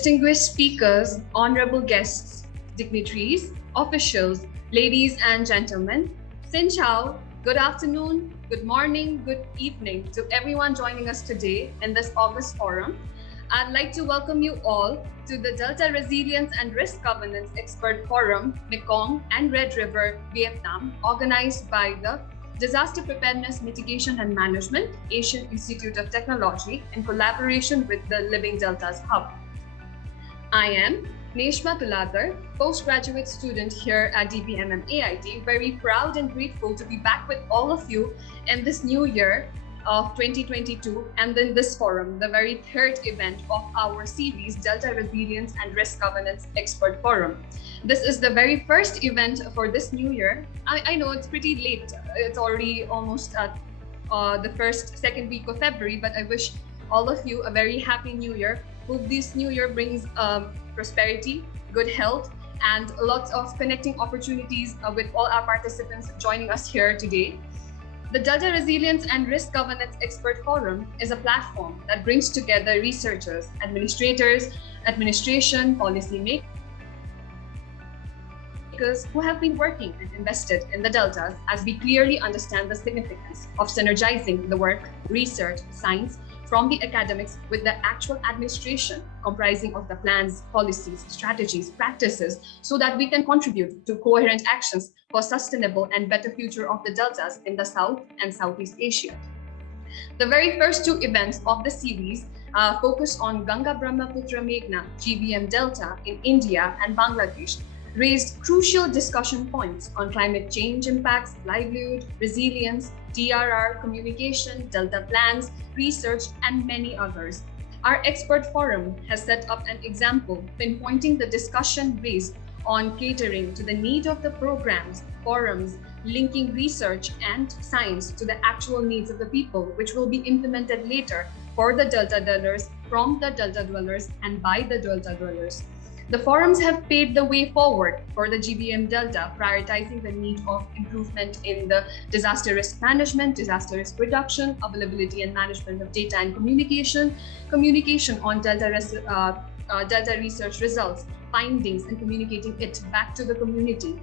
distinguished speakers, honorable guests, dignitaries, officials, ladies and gentlemen, Xin Chao, good afternoon, good morning, good evening to everyone joining us today in this August forum. I'd like to welcome you all to the Delta Resilience and Risk Governance Expert Forum, Mekong and Red River, Vietnam, organized by the Disaster Preparedness Mitigation and Management, Asian Institute of Technology, in collaboration with the Living Deltas Hub. I am Neshma Tulathar, postgraduate student here at DPMM AIT, very proud and grateful to be back with all of you in this new year of 2022, and then this forum, the very third event of our series, Delta Resilience and Risk Governance Expert Forum. This is the very first event for this new year. I know it's pretty late. It's already almost at the second week of February, but I wish all of you a very happy new year. Hope this new year brings prosperity, good health, and lots of connecting opportunities with all our participants joining us here today. The Delta Resilience and Risk Governance Expert Forum is a platform that brings together researchers, administrators, administration, policymakers who have been working and invested in the deltas, as we clearly understand the significance of synergizing the work, research, science from the academics with the actual administration, comprising of the plans, policies, strategies, practices, so that we can contribute to coherent actions for sustainable and better future of the deltas in the South and Southeast Asia. The very first two events of the series focus on Ganga Brahmaputra Meghna GBM Delta in India and Bangladesh, raised crucial discussion points on climate change impacts, livelihood, resilience, DRR, communication, delta plans, research, and many others. Our expert forum has set up an example pinpointing the discussion based on catering to the need of the programs, forums, linking research and science to the actual needs of the people, which will be implemented later for the delta dwellers, from the delta dwellers, and by the delta dwellers. The forums have paved the way forward for the GBM Delta, prioritizing the need of improvement in the disaster risk management, disaster risk reduction, availability and management of data and communication, communication on delta research results, findings, and communicating it back to the community.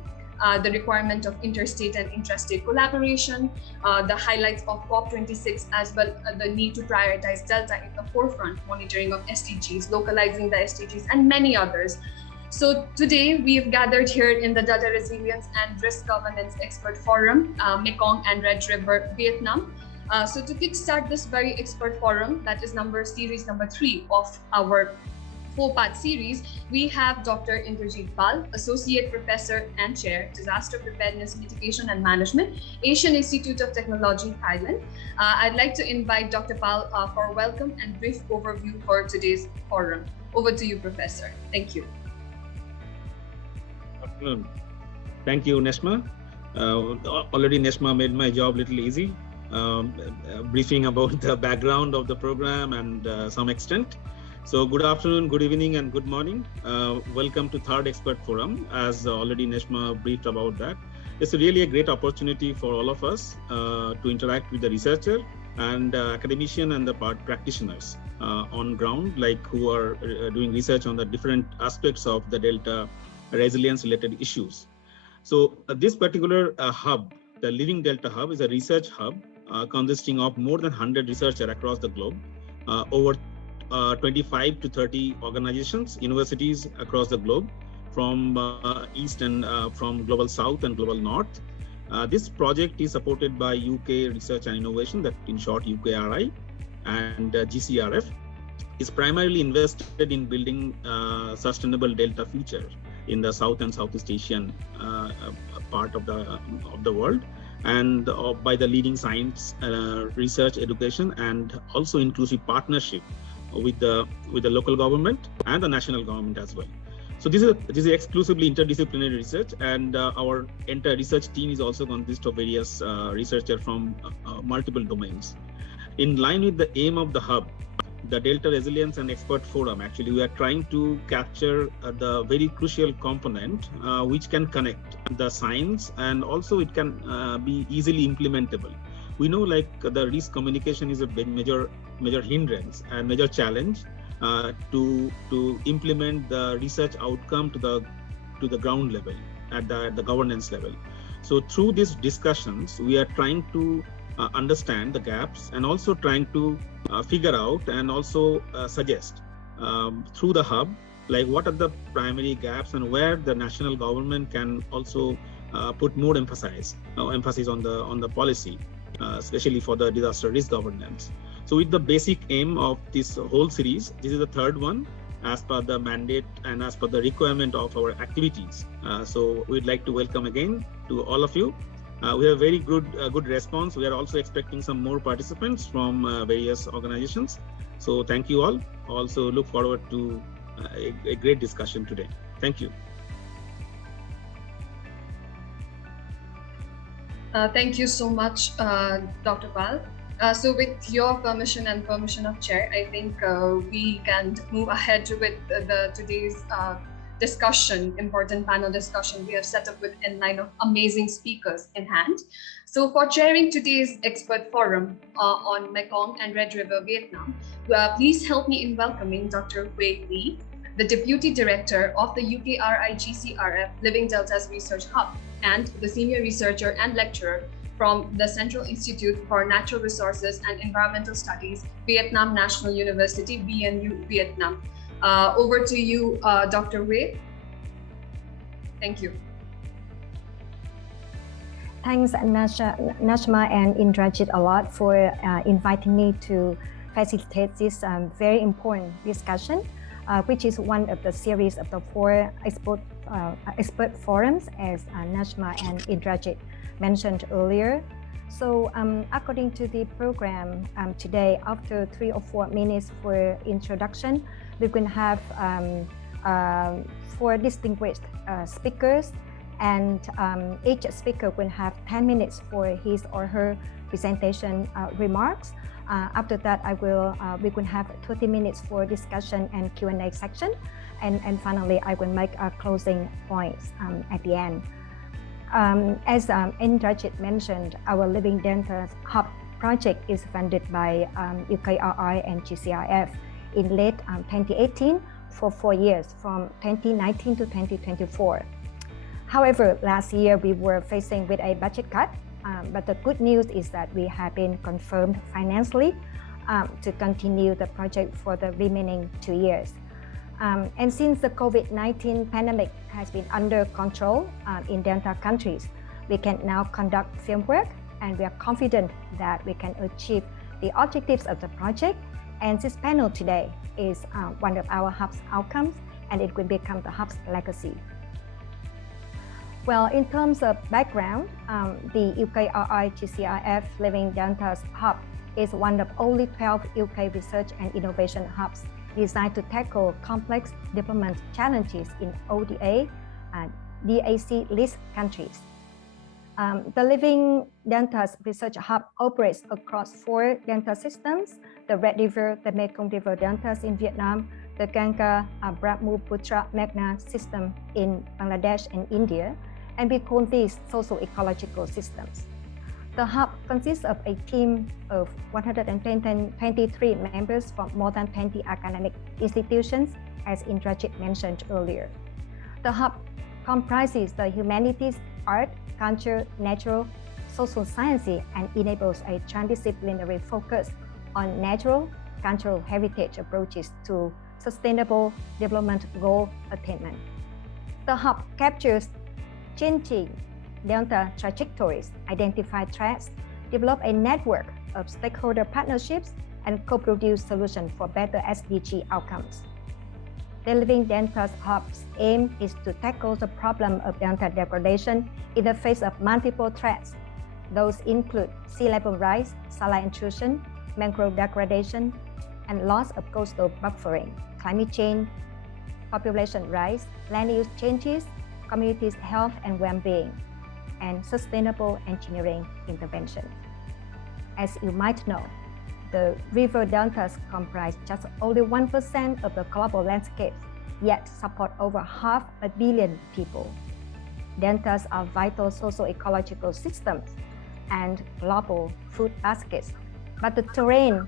The requirement of interstate and intrastate collaboration, the highlights of COP26, as well as the need to prioritize Delta in the forefront, monitoring of Sdgs, localizing the Sdgs, and many others. So today we've gathered here in the Delta Resilience and Risk Governance Expert Forum, Mekong and Red River, Vietnam. So to kickstart this very expert forum, that is series number 3 of our 4-part series, we have Dr. Indrajit Pal, Associate Professor and Chair, Disaster Preparedness Mitigation and Management, Asian Institute of Technology, Thailand. I'd like to invite Dr. Pal for a welcome and brief overview for today's forum. Over to you, Professor. Thank you. Afternoon. Thank you, Neshma. Already Neshma made my job a little easy, briefing about the background of the program and some extent. So good afternoon, good evening, and good morning. Welcome to third expert forum. As already Neshma briefed about that, it's really a great opportunity for all of us to interact with the researcher and academician and the practitioners on ground, like who are doing research on the different aspects of the Delta resilience related issues. So this particular hub, the Living Delta Hub, is a research hub consisting of more than 100 researchers across the globe, over 25 to 30 organizations, universities across the globe, from East and from Global South and Global North. This project is supported by UK Research and Innovation, that in short UKRI, and GCRF. Is primarily invested in building sustainable delta future in the South and Southeast Asian part of the world, and by the leading science, research, education, and also inclusive partnership with the local government and the national government as well. So this is exclusively interdisciplinary research, and our entire research team is also consist of various researchers from multiple domains. In line with the aim of the hub, the Delta Resilience and Expert Forum, actually we are trying to capture the very crucial component which can connect the science, and also it can be easily implementable. We know like the risk communication is a major hindrance and major challenge to implement the research outcome to the ground level at the governance level. So through these discussions, we are trying to understand the gaps and also trying to figure out and also suggest through the hub, like what are the primary gaps and where the national government can also put more emphasis on the policy, especially for the disaster risk governance. So with the basic aim of this whole series, this is the third one as per the mandate and as per the requirement of our activities. So we'd like to welcome again to all of you. We have very good response. We are also expecting some more participants from various organizations. So thank you all. Also look forward to a great discussion today. Thank you. Thank you so much, Dr. Pal. So with your permission and permission of Chair, I think we can move ahead with today's discussion, important panel discussion we have set up with a line of amazing speakers in hand. So for chairing today's expert forum on Mekong and Red River, Vietnam, please help me in welcoming Dr. Hui Lee, the Deputy Director of the UKRIGCRF Living Deltas Research Hub and the Senior Researcher and Lecturer from the Central Institute for Natural Resources and Environmental Studies, Vietnam National University, VNU, Vietnam. Over to you, Dr. Hui. Thank you. Thanks, Najma and Indrajit a lot for inviting me to facilitate this very important discussion, which is one of the series of the 4 expert forums, as Najma and Indrajit mentioned earlier. So according to the program today, after 3 or 4 minutes for introduction, we're going to have 4 distinguished speakers, and each speaker will have 10 minutes for his or her presentation remarks. After that, we will have 30 minutes for discussion and Q&A section, and finally I will make closing points at the end. As Indrajit mentioned, our Living Deltas Hub project is funded by UKRI and GCRF in late 2018 for 4 years, from 2019 to 2024. However, last year we were facing with a budget cut, but the good news is that we have been confirmed financially to continue the project for the remaining 2 years. And since the COVID-19 pandemic has been under control in Delta countries, we can now conduct fieldwork, and we are confident that we can achieve the objectives of the project. And this panel today is one of our hub's outcomes, and it will become the hub's legacy. Well, in terms of background, the UKRI GCRF Living Deltas Hub is one of only 12 UK research and innovation hubs designed to tackle complex development challenges in ODA and DAC list countries. The Living Deltas Research Hub operates across 4 delta systems: the Red River, the Mekong River deltas in Vietnam, the Ganga Brahmaputra Meghna system in Bangladesh and India, and we call these socio-ecological systems. The hub consists of a team of 123 members from more than 20 academic institutions, as Indrajit mentioned earlier. The hub comprises the humanities, art, culture, natural, social sciences, and enables a transdisciplinary focus on natural, cultural heritage approaches to sustainable development goal attainment. The hub captures changing delta trajectories, identify threats, develop a network of stakeholder partnerships, and co-produce solutions for better SDG outcomes. The Living Deltas Hub's aim is to tackle the problem of delta degradation in the face of multiple threats. Those include sea level rise, saline intrusion, mangrove degradation, and loss of coastal buffering, climate change, population rise, land use changes, communities' health and well-being, and sustainable engineering intervention. As you might know, the river deltas comprise just only 1% of the global landscape, yet support over 500 million people. Deltas are vital socio-ecological systems and global food baskets, but the terrain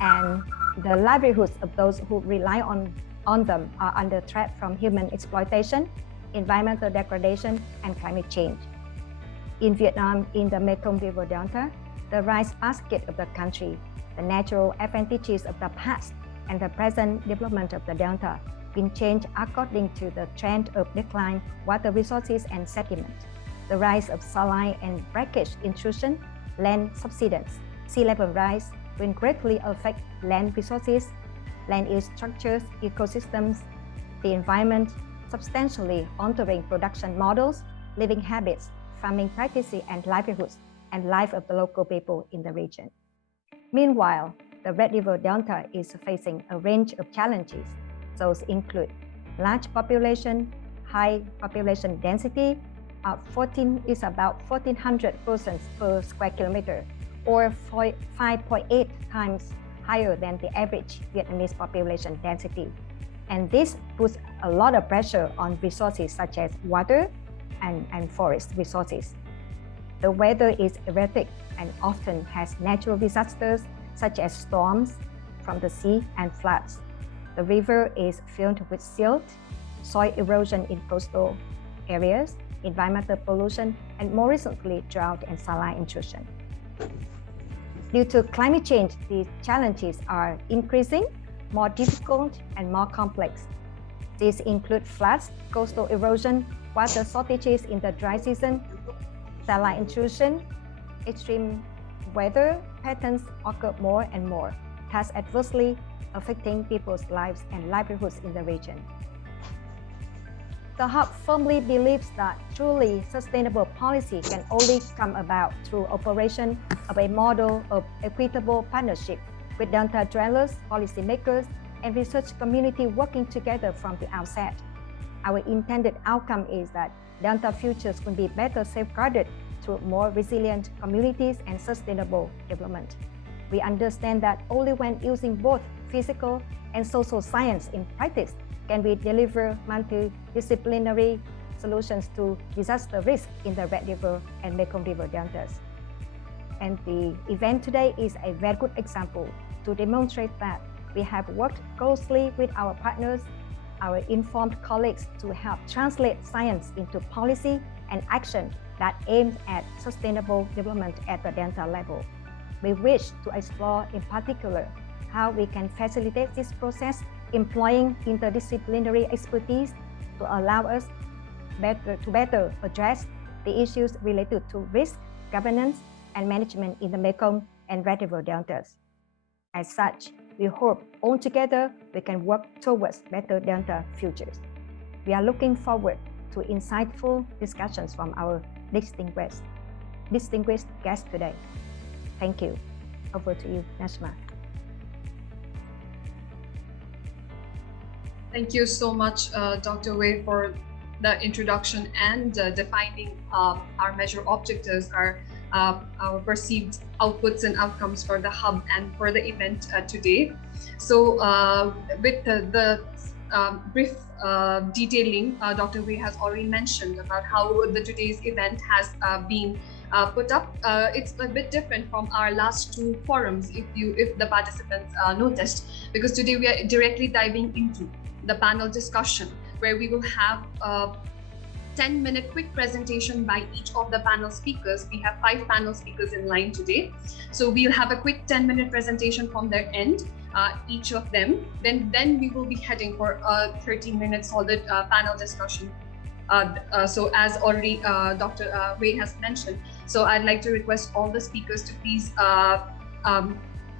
and the livelihoods of those who rely on them are under threat from human exploitation, environmental degradation, and climate change. In Vietnam, in the Mekong River Delta, the rice basket of the country, the natural advantages of the past, and the present development of the delta been changed according to the trend of decline, water resources, and sediment, the rise of saline and brackish intrusion, land subsidence, sea level rise will greatly affect land resources, land use structures, ecosystems, the environment, substantially altering production models, living habits, farming practices, and livelihoods, and life of the local people in the region. Meanwhile, the Red River Delta is facing a range of challenges. Those include large population, high population density, is about 1,400 persons per square kilometer, or 5.8 times higher than the average Vietnamese population density. And this puts a lot of pressure on resources such as water and forest resources. The weather is erratic and often has natural disasters such as storms from the sea and floods. The river is filled with silt, soil erosion in coastal areas, environmental pollution, and more recently, drought and saline intrusion. Due to climate change, these challenges are increasing, more difficult, and more complex. These include floods, coastal erosion, water shortages in the dry season, saline intrusion, extreme weather patterns occur more and more, thus adversely affecting people's lives and livelihoods in the region. The Hub firmly believes that truly sustainable policy can only come about through operation of a model of equitable partnership with Delta dwellers, policymakers, and research community working together from the outset. Our intended outcome is that Delta futures will be better safeguarded through more resilient communities and sustainable development. We understand that only when using both physical and social science in practice can we deliver multidisciplinary solutions to disaster risk in the Red River and Mekong River deltas. And the event today is a very good example to demonstrate that we have worked closely with our partners, our informed colleagues to help translate science into policy and action that aims at sustainable development at the delta level. We wish to explore in particular how we can facilitate this process employing interdisciplinary expertise to allow us to better address the issues related to risk, governance, and management in the Mekong and Red River deltas. As such, we hope all together we can work towards better delta futures. We are looking forward to insightful discussions from our distinguished guests today. Thank you. Over to you, Nashma. Thank you so much, Dr. Wei, for the introduction and defining our measure objectives, our perceived outputs and outcomes for the Hub and for the event today. So with the brief detailing, Dr. Wei has already mentioned about how today's event has been put up. It's a bit different from our last two forums, if the participants noticed, because today we are directly diving into the panel discussion, where we will have a 10-minute quick presentation by each of the panel speakers. We have 5 panel speakers in line today. So we'll have a quick 10-minute presentation from their end, each of them. Then we will be heading for a 30-minute solid panel discussion. So as already Dr. Wei has mentioned, so I'd like to request all the speakers to please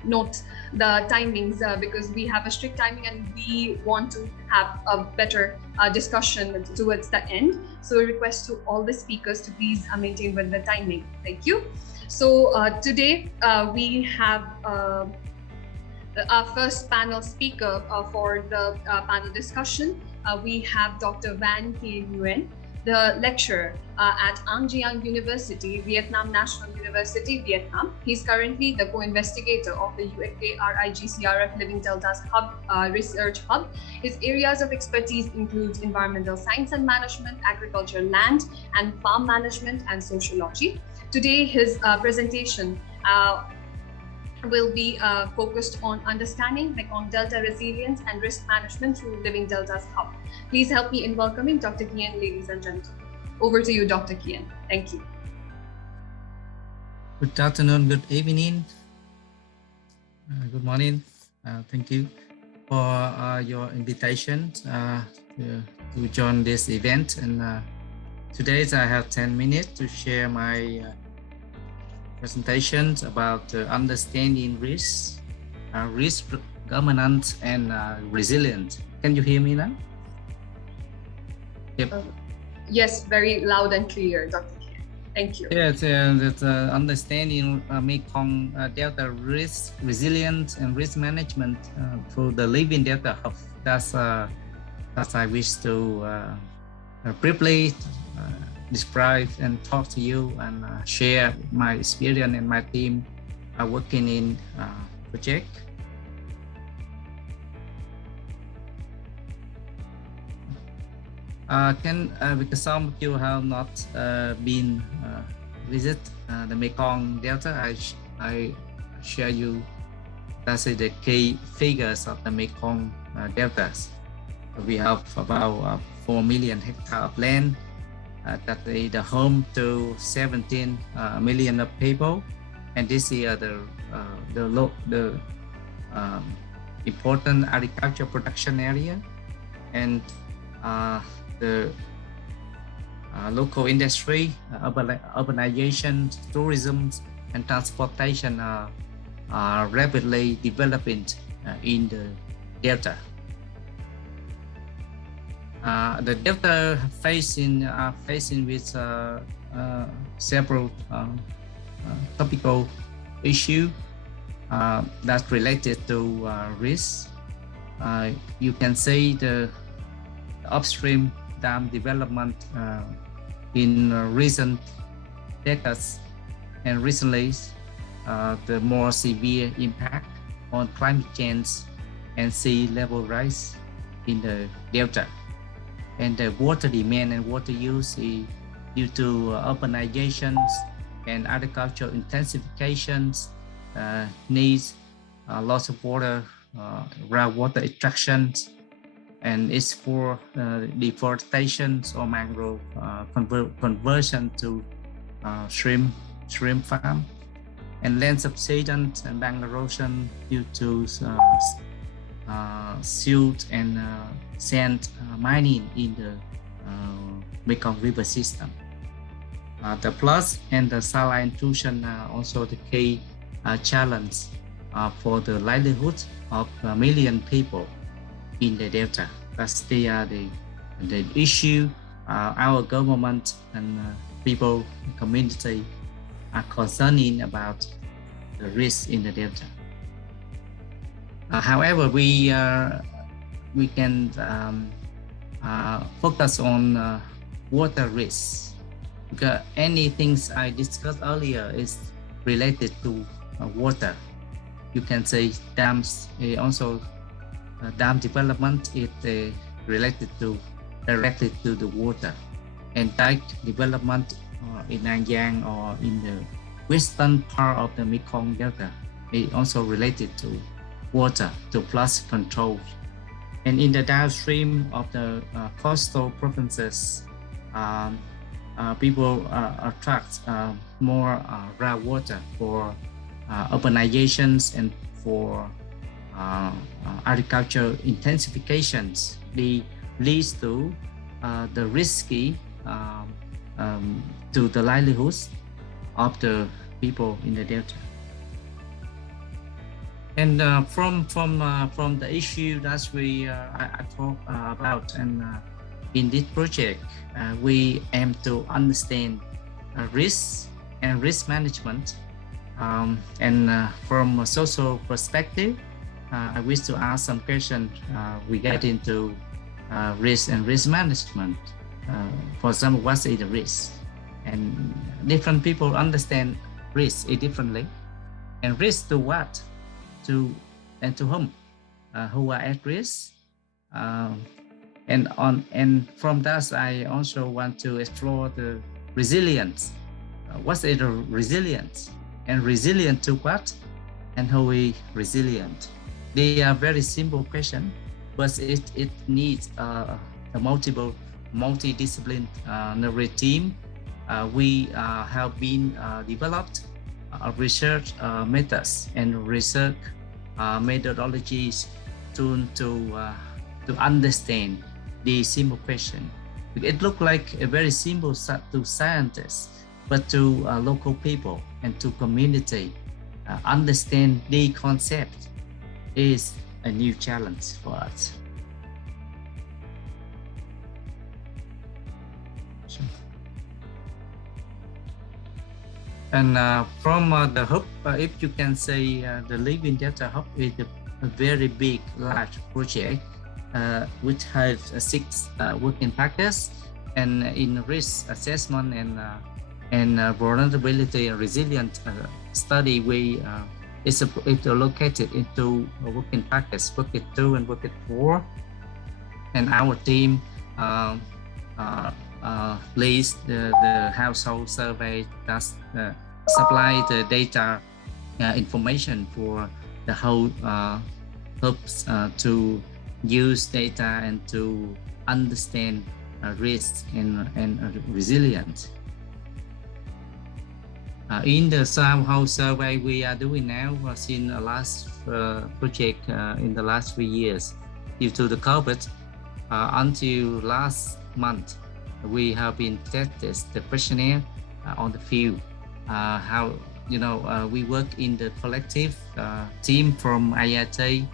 note the timings because we have a strict timing and we want to have a better discussion towards the end. So request to all the speakers to please maintain with the timing. Thank you. So today we have our first panel speaker for the panel discussion. We have Dr. Van K. Nguyen, the lecturer at An Giang University, Vietnam National University, Vietnam. He's currently the co-investigator of the DR&RG CRF Living Deltas Hub Research Hub. His areas of expertise include environmental science and management, agriculture, land and farm management, and sociology. Today, his presentation will be focused on understanding Mekong Delta resilience and risk management through Living Deltas Hub. Please help me in welcoming Dr. Kian, ladies and gentlemen. Over to you, Dr. Kian. Thank you. Good afternoon, good evening, good morning. Thank you for your invitation to join this event. And today I have 10 minutes to share my presentations about understanding risk, risk governance, and resilience. Can you hear me now? Yep. Yes, very loud and clear, Dr. Kian. Thank you. Yes, that's understanding Mekong Delta risk, resilience, and risk management through the Living Delta Hub. That's I wish to briefly describe and talk to you and share my experience and my team are working in project. Because some of you have not been visit the Mekong Delta, I share you that's the key figures of the Mekong deltas. We have about 4 million hectares of land that is the home to 17 million of people, and this year the important agriculture production area, and the local industry, urbanization, tourism, and transportation are rapidly developing in the delta. The delta facing with several topical issues that's related to risk. You can see the upstream dam development in recent decades, and recently the more severe impact on climate change and sea level rise in the delta. And the water demand and water use is due to urbanizations and agricultural intensifications, needs lots of water, groundwater extractions, and it's for deforestation or mangrove conversion to shrimp farm, and land subsidence and bank erosion due to silt and sand mining in the Mekong River system. The floods and the saline intrusion are also the key challenge for the livelihood of a million people in the delta. That's the issue our government and people, community are concerning about the risk in the delta. However, we can focus on water risk, because anything I discussed earlier is related to water. You can say dams, also dam development is related directly to the water, and dike development in Nanyang or in the western part of the Mekong Delta is also related to water, to flood control. And in the downstream of the coastal provinces, people attract more groundwater for urbanizations and for agricultural intensifications. They leads to the risky to the livelihoods of the people in the delta. And from the issue that I talk about, and in this project, we aim to understand risk and risk management. And from a social perspective, I wish to ask some questions regarding to risk and risk management. For example, what is the risk? And different people understand risk differently. And risk to what? To whom? Who are at risk? And from that, I also want to explore the resilience. What is the resilience? And resilient to what? and how we resilient? They are very simple question, but it needs a multidisciplinary team. We have been developed research methods and research methodologies to understand the simple question. It looked like a very simple to scientists, but to local people and to community, understand the concept is a new challenge for us. Sure. And from the hub, if you can say the Living Data Hub is a very big, large project which has 6 working packages, and in risk assessment and vulnerability and resilient study, it's located into a working package, bucket 2 and bucket 4, and our team leads the household survey that supply the data information for the whole hubs to use data and to understand risk and resilience. In the household survey we are doing now was in the last project in the last 3 years. Due to the COVID, until last month, we have been tested the questionnaire on the field. How we work in the collective team from IIT,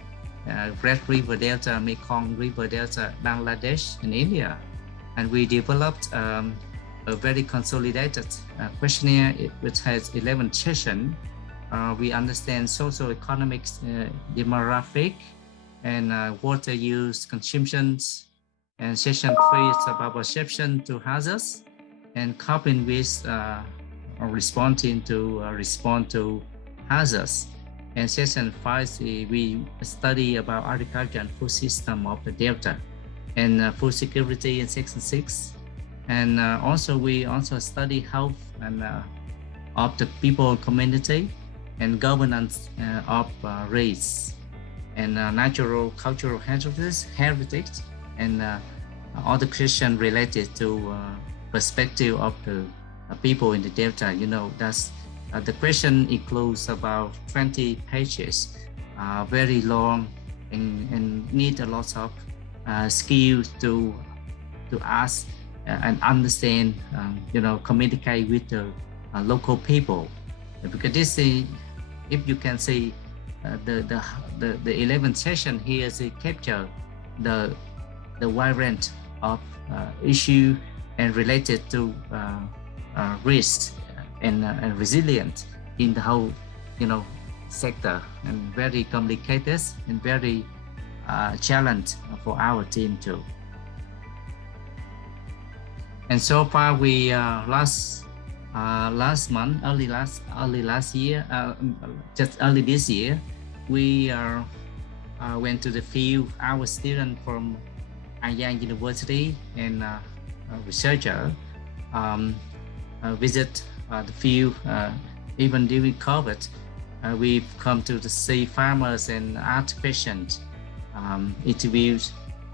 Red River Delta, Mekong River Delta, Bangladesh, and India, and we developed a very consolidated questionnaire which has 11 sessions. We understand socio-economics, demographic, and water use, consumptions. And session 3 is about perception to hazards and coping with respond to hazards. And session 5 we study about agriculture and food system of the Delta, and food security in section 6. And also we study health and of the people community and governance of race and natural cultural heritage and other questions related to perspective of the people in the Delta. That's the question includes about 20 pages, very long, and need a lot of skills to ask and understand, communicate with the local people. Because this is, if you can see, the 11th session here is capture the wide range of issue and related to risk and resilience in the whole sector, and very complicated and very challenge for our team too. And so far we last month, early last year, just early this year, we went to the field. Our student from Anyang University and researcher visit the field. Even during COVID, we've come to see farmers and ask questions, interviews.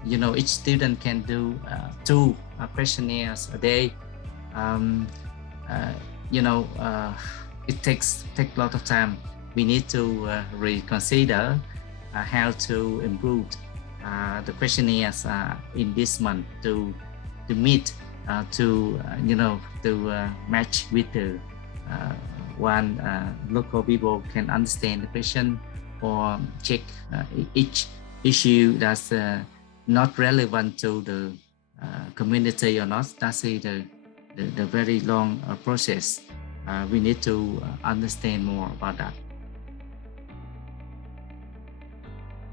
Each student can do 2 questionnaires a day. It takes a lot of time. We need to reconsider how to improve the questionnaires in this month to meet to match with the one local people can understand the question or check each issue that's not relevant to the community or not. That's the very long process. We need to understand more about that.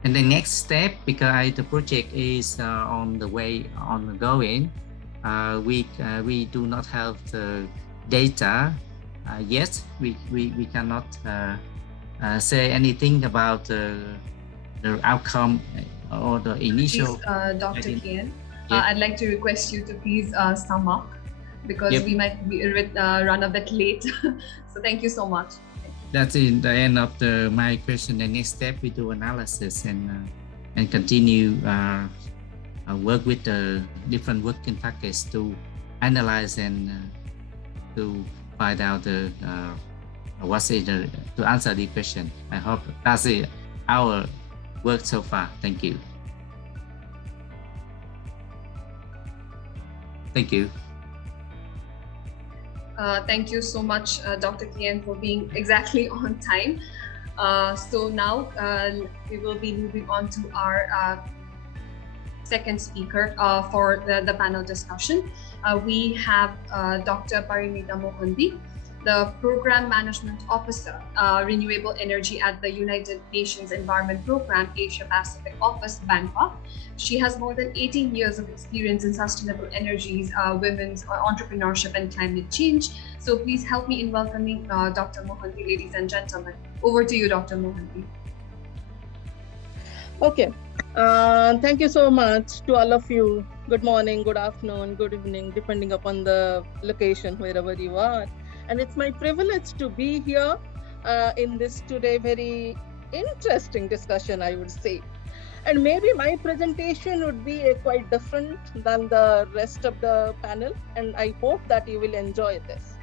And the next step, because the project is ongoing, we do not have the data yet. We cannot say anything about the outcome or the initial. Please, Dr. Kian, Yeah. I'd like to request you to please sum up, because Yep. we might run a bit late. So thank you so much. that's in the end of my question. The next step, we do analysis and continue work with the different working package to analyze and to find out the what's it to answer the question. I hope that's it, our work so far. Thank you. Thank you. Thank you so much, Dr. Kian, for being exactly on time. So now we will be moving on to our second speaker for the panel discussion. We have Dr. Parimita Mohanty, the Program Management Officer, Renewable Energy at the United Nations Environment Program, Asia Pacific Office, Bangkok. She has more than 18 years of experience in sustainable energies, women's entrepreneurship and climate change. So please help me in welcoming Dr. Mohanty, ladies and gentlemen. Over to you, Dr. Mohanty. Okay. Thank you so much to all of you. Good morning, good afternoon, good evening, depending upon the location, wherever you are. And it's my privilege to be here in this today very interesting discussion, I would say. And maybe my presentation would be quite different than the rest of the panel, and I hope that you will enjoy this.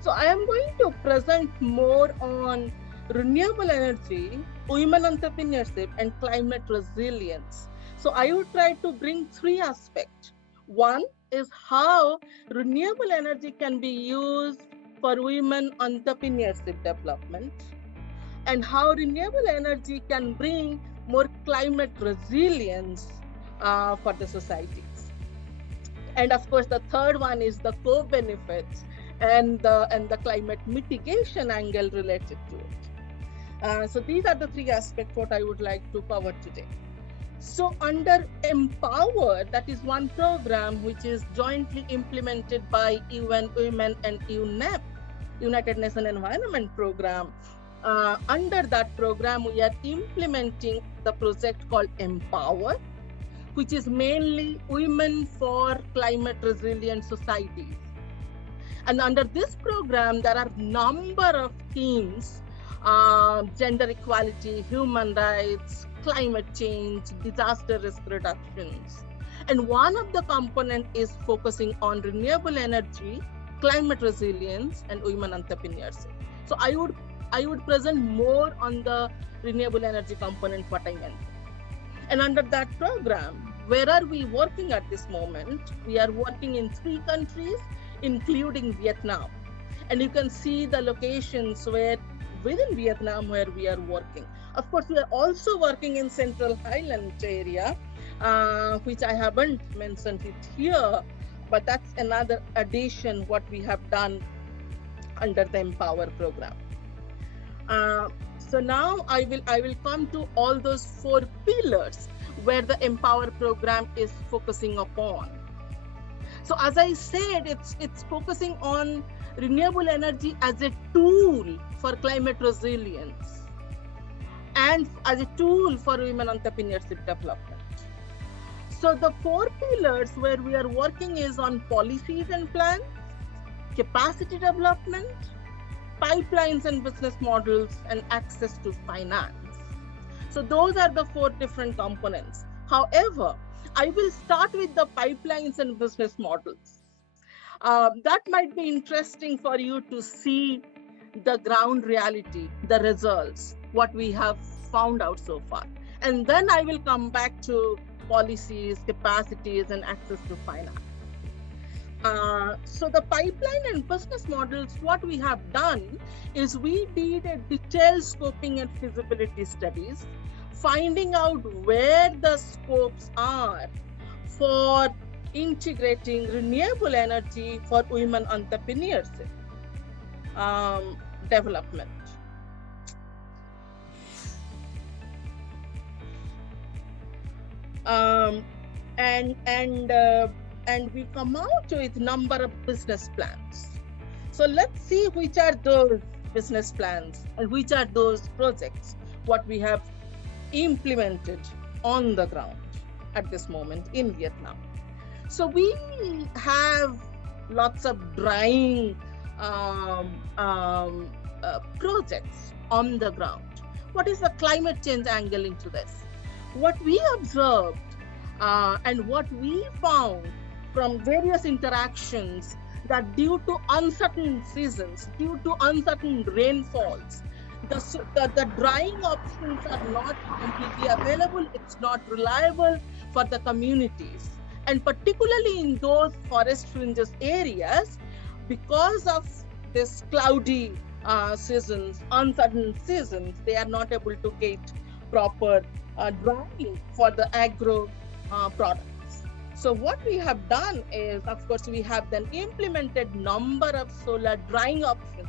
So I am going to present more on renewable energy, women entrepreneurship, and climate resilience. So I would try to bring three aspects. One is how renewable energy can be used for women entrepreneurship development, and how renewable energy can bring more climate resilience for the societies. And of course, the third one is the co-benefits and the climate mitigation angle related to it. So these are the three aspects what I would like to cover today. So under Empower, that is one program which is jointly implemented by UN Women and UNEP, United Nations Environment Program. Under that program, we are implementing the project called Empower, which is mainly Women for Climate Resilient Societies. And under this program, there are a number of themes: gender equality, human rights, climate change, disaster risk reductions. And one of the components is focusing on renewable energy, climate resilience, and women entrepreneurship. So I would present more on the renewable energy component, what I meant. And under that program, where are we working at this moment? We are working in 3 countries, including Vietnam. And you can see the locations where within Vietnam where we are working. Of course, we are also working in Central Highland area, which I haven't mentioned it here, but that's another addition what we have done under the Empower program. So now I will come to all those 4 pillars where the Empower program is focusing upon. So as I said, it's focusing on renewable energy as a tool for climate resilience and as a tool for women entrepreneurship development. So the 4 pillars where we are working is on policies and plans, capacity development, pipelines and business models, and access to finance. So those are the 4 different components. However, I will start with the pipelines and business models. That might be interesting for you to see the ground reality, the results, what we have found out so far. And then I will come back to policies, capacities, and access to finance. So the pipeline and business models, what we have done is we did a detailed scoping and feasibility studies, finding out where the scopes are for integrating renewable energy for women entrepreneurship development. And we come out with a number of business plans. So let's see which are those business plans and which are those projects, what we have implemented on the ground at this moment in Vietnam. So we have lots of drying projects on the ground. What is the climate change angle into this? What we observed and what we found from various interactions, that due to uncertain seasons, due to uncertain rainfalls, the drying options are not completely available. It's not reliable for the communities. And particularly in those forest fringes areas, because of this cloudy seasons, uncertain seasons, they are not able to get proper drying for the agro products. So what we have done is, of course, we have then implemented number of solar drying options.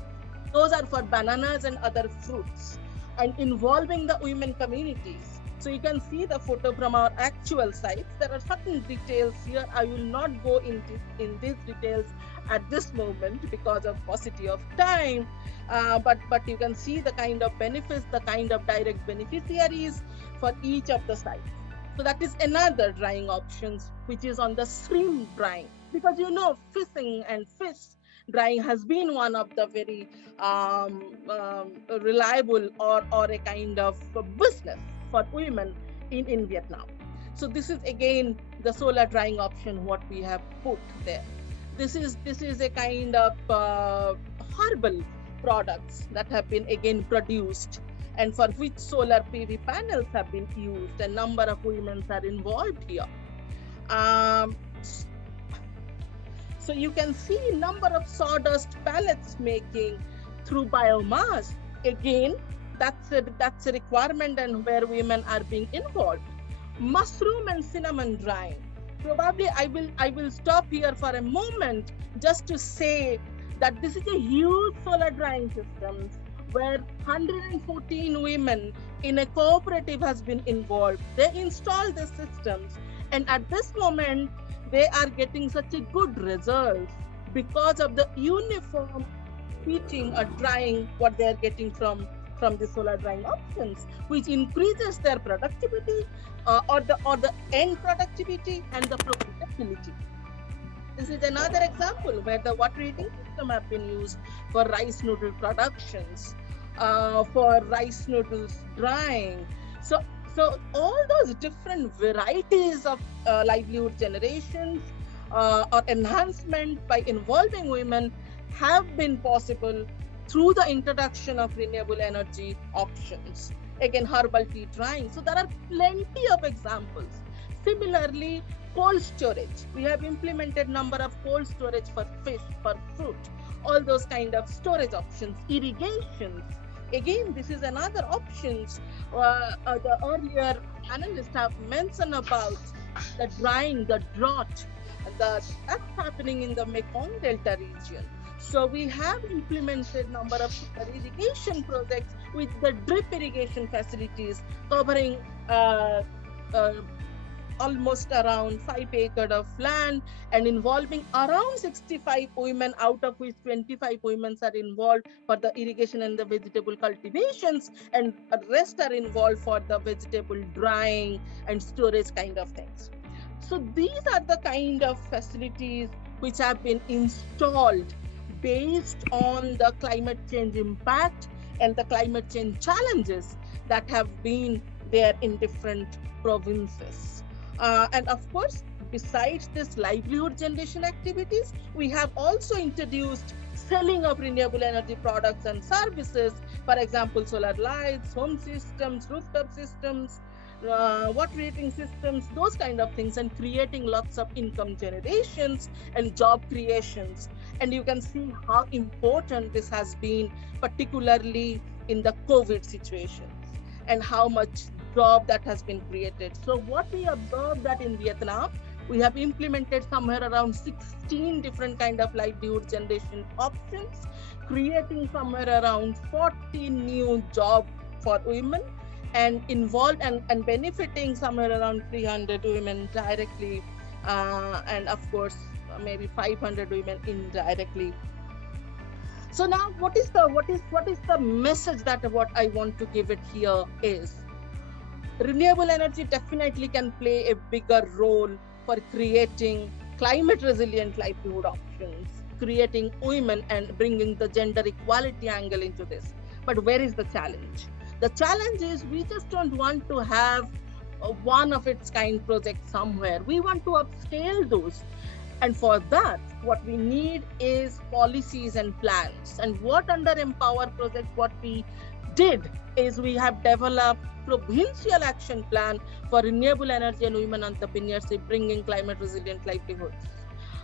Those are for bananas and other fruits, and involving the women communities. So you can see the photo from our actual sites. There are certain details here. I will not go into these details at this moment because of paucity of time, but you can see the kind of benefits, the kind of direct beneficiaries for each of the sites. So that is another drying options, which is on the shrimp drying, because fishing and fish drying has been one of the very reliable or a kind of business for women in Vietnam. So this is again the solar drying option what we have put there. This is a kind of herbal products that have been again produced, and for which solar PV panels have been used. A number of women are involved here. So you can see number of sawdust pellets making through biomass. Again, that's a requirement and where women are being involved. Mushroom and cinnamon drying. Probably I will stop here for a moment just to say that this is a huge solar drying system where 114 women in a cooperative has been involved. They installed the systems, and at this moment they are getting such a good results because of the uniform heating or drying what they are getting from the solar drying options, which increases their productivity or the end productivity and the profitability. This is another example where the water heating system have been used for rice noodle productions, for rice noodles drying. So all those different varieties of livelihood generations or enhancement by involving women have been possible through the introduction of renewable energy options. Again, herbal tea drying. So there are plenty of examples. Similarly, cold storage. We have implemented number of cold storage for fish, for fruit, all those kind of storage options. Irrigations. Again, this is another options. The earlier analysts have mentioned about the drying, the drought, that's happening in the Mekong Delta region. So we have implemented number of irrigation projects with the drip irrigation facilities covering almost around 5 acres of land and involving around 65 women, out of which 25 women are involved for the irrigation and the vegetable cultivations, and the rest are involved for the vegetable drying and storage kind of things. So these are the kind of facilities which have been installed based on the climate change impact and the climate change challenges that have been there in different provinces. And of course, besides this livelihood generation activities, we have also introduced selling of renewable energy products and services, for example, solar lights, home systems, rooftop systems, water heating systems, those kind of things, and creating lots of income generations and job creations. And you can see how important this has been, particularly in the COVID situations, and how much job that has been created. So what we observed that in Vietnam, we have implemented somewhere around 16 different kind of livelihood generation options, creating somewhere around 40 new jobs for women, and involved and benefiting somewhere around 300 women directly, and of course maybe 500 women indirectly. So now what is the message that what I want to give it here is, renewable energy definitely can play a bigger role for creating climate resilient livelihood options creating women and bringing the gender equality angle into this. But where is the challenge? The challenge is we just don't want to have a one of its kind project somewhere. We want to upscale those. And for that, what we need is policies and plans. And what under Empower project, what we did is we have developed provincial action plan for renewable energy and women entrepreneurship, bringing climate resilient livelihoods.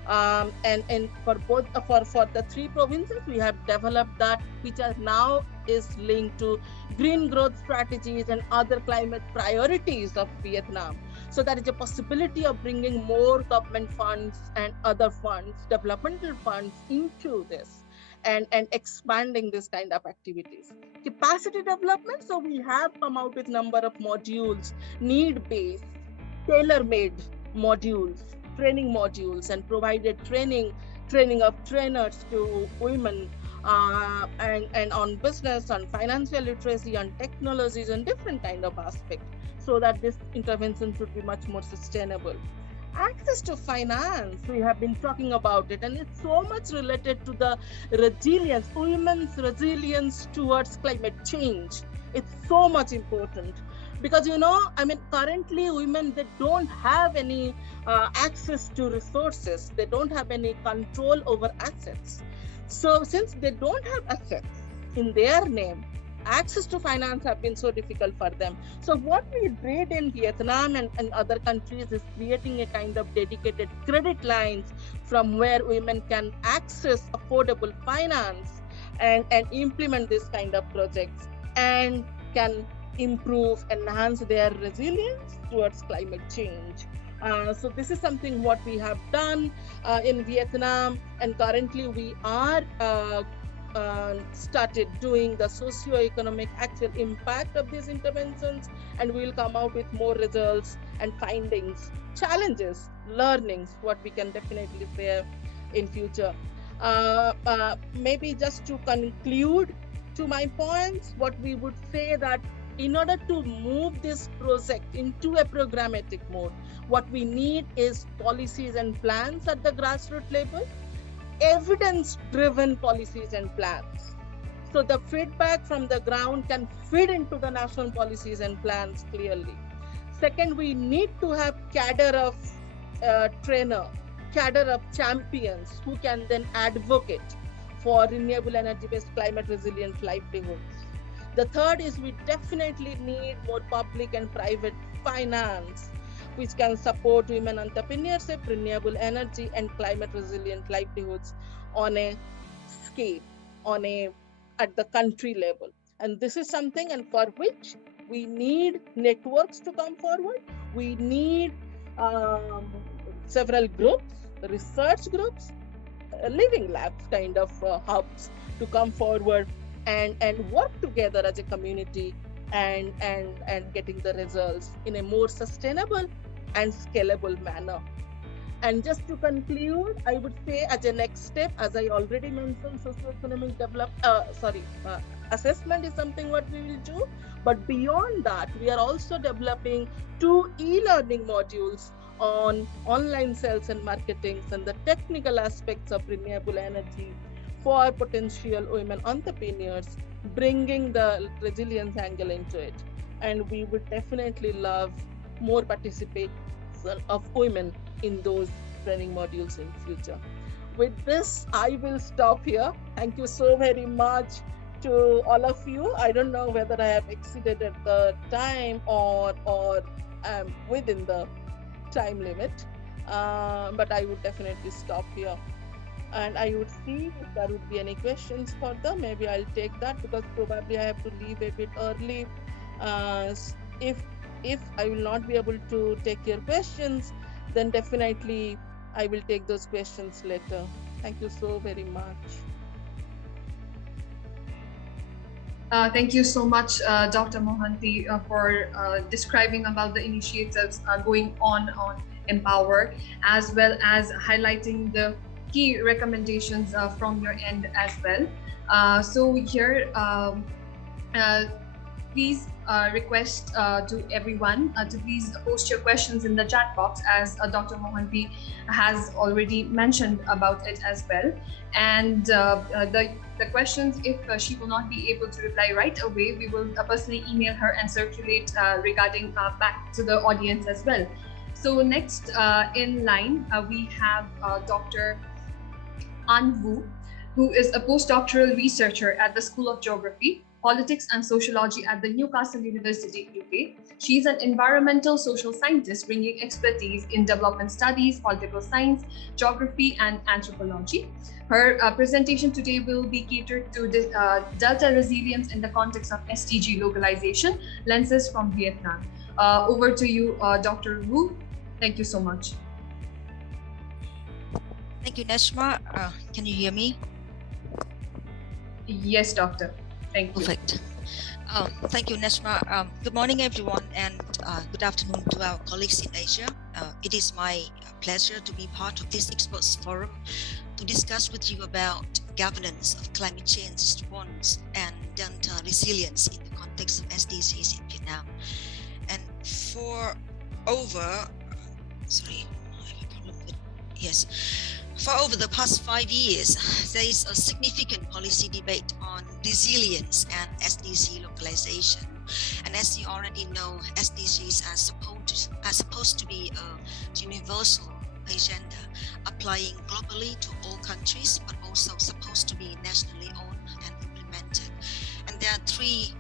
And for both for the 3 provinces, we have developed that, which are now is linked to green growth strategies and other climate priorities of Vietnam. So there is a possibility of bringing more government funds and other funds, developmental funds into this and expanding this kind of activities. Capacity development, so we have come out with number of modules, need-based, tailor-made modules, training modules, and provided training of trainers to women and on business, on financial literacy, on technologies, and different kind of aspects, so that this intervention should be much more sustainable. Access to finance, we have been talking about it, and it's so much related to the resilience, women's resilience towards climate change. It's so much important because, currently women, they don't have any access to resources. They don't have any control over assets. So since they don't have assets in their name, access to finance have been so difficult for them. So what we did in Vietnam and other countries is creating a kind of dedicated credit lines from where women can access affordable finance and implement this kind of projects and can improve, enhance their resilience towards climate change. So this is something what we have done in Vietnam, and currently we are started doing the socio-economic actual impact of these interventions, and we'll come out with more results and findings, challenges, learnings, what we can definitely share in future. Maybe just to conclude to my points, what we would say that in order to move this project into a programmatic mode, what we need is policies and plans at the grassroots level, evidence-driven policies and plans. So the feedback from the ground can feed into the national policies and plans clearly. Second, we need to have cadre of trainer, cadre of champions who can then advocate for renewable energy-based climate resilient livelihoods. The third is we definitely need more public and private finance, which can support women entrepreneurship, renewable energy, and climate resilient livelihoods on a scale, at the country level. And this is something, and for which we need networks to come forward. We need several groups, research groups, living labs kind of hubs to come forward and work together as a community and getting the results in a more sustainable and scalable manner. And just to conclude, I would say as a next step, as I already mentioned, socioeconomic assessment is something what we will do. But beyond that, we are also developing 2 e-learning modules on online sales and marketing and the technical aspects of renewable energy for potential women entrepreneurs, bringing the resilience angle into it. And we would definitely love more participation of women in those training modules in future. With this, I will stop here. Thank you so very much to all of you. I don't know whether I have exceeded the time or within the time limit, but I would definitely stop here. And I would see if there would be any questions for them. Maybe I'll take that because probably I have to leave a bit early. If I will not be able to take your questions, then definitely I will take those questions later. Thank you so very much. Thank you so much, Dr. Mohanty, for describing about the initiatives going on Empower, as well as highlighting the key recommendations from your end as well. So here, please request to everyone to please post your questions in the chat box, as Dr. Mohanty has already mentioned about it as well. And the questions, if she will not be able to reply right away, we will personally email her and circulate regarding back to the audience as well. So next in line, we have Dr. An Wu, who is a postdoctoral researcher at the School of Geography, Politics and Sociology at the Newcastle University, UK. She is an environmental social scientist bringing expertise in development studies, political science, geography, and anthropology. Her presentation today will be catered to Delta resilience in the context of SDG localization, lenses from Vietnam. Over to you, Dr. Wu. Thank you so much. Thank you, Neshma. Can you hear me? Yes, doctor. Thank you. Perfect. Thank you, Neshma. Good morning, everyone, and good afternoon to our colleagues in Asia. It is my pleasure to be part of this experts forum to discuss with you about governance of climate change response and Delta resilience in the context of SDGs in Vietnam. And for over the past 5 years, there is a significant policy debate on resilience and SDG localization. And as you already know, SDGs are supposed to be a universal agenda applying globally to all countries, but also supposed to be nationally owned and implemented. And there are three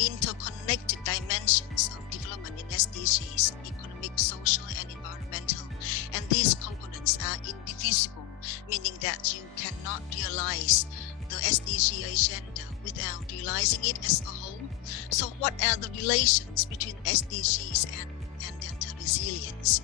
interconnected dimensions of development in SDGs: economic, social, and environmental. And these components are indivisible, meaning that you cannot realize the SDG agenda without realizing it as a whole. So what are the relations between SDGs and Delta resilience?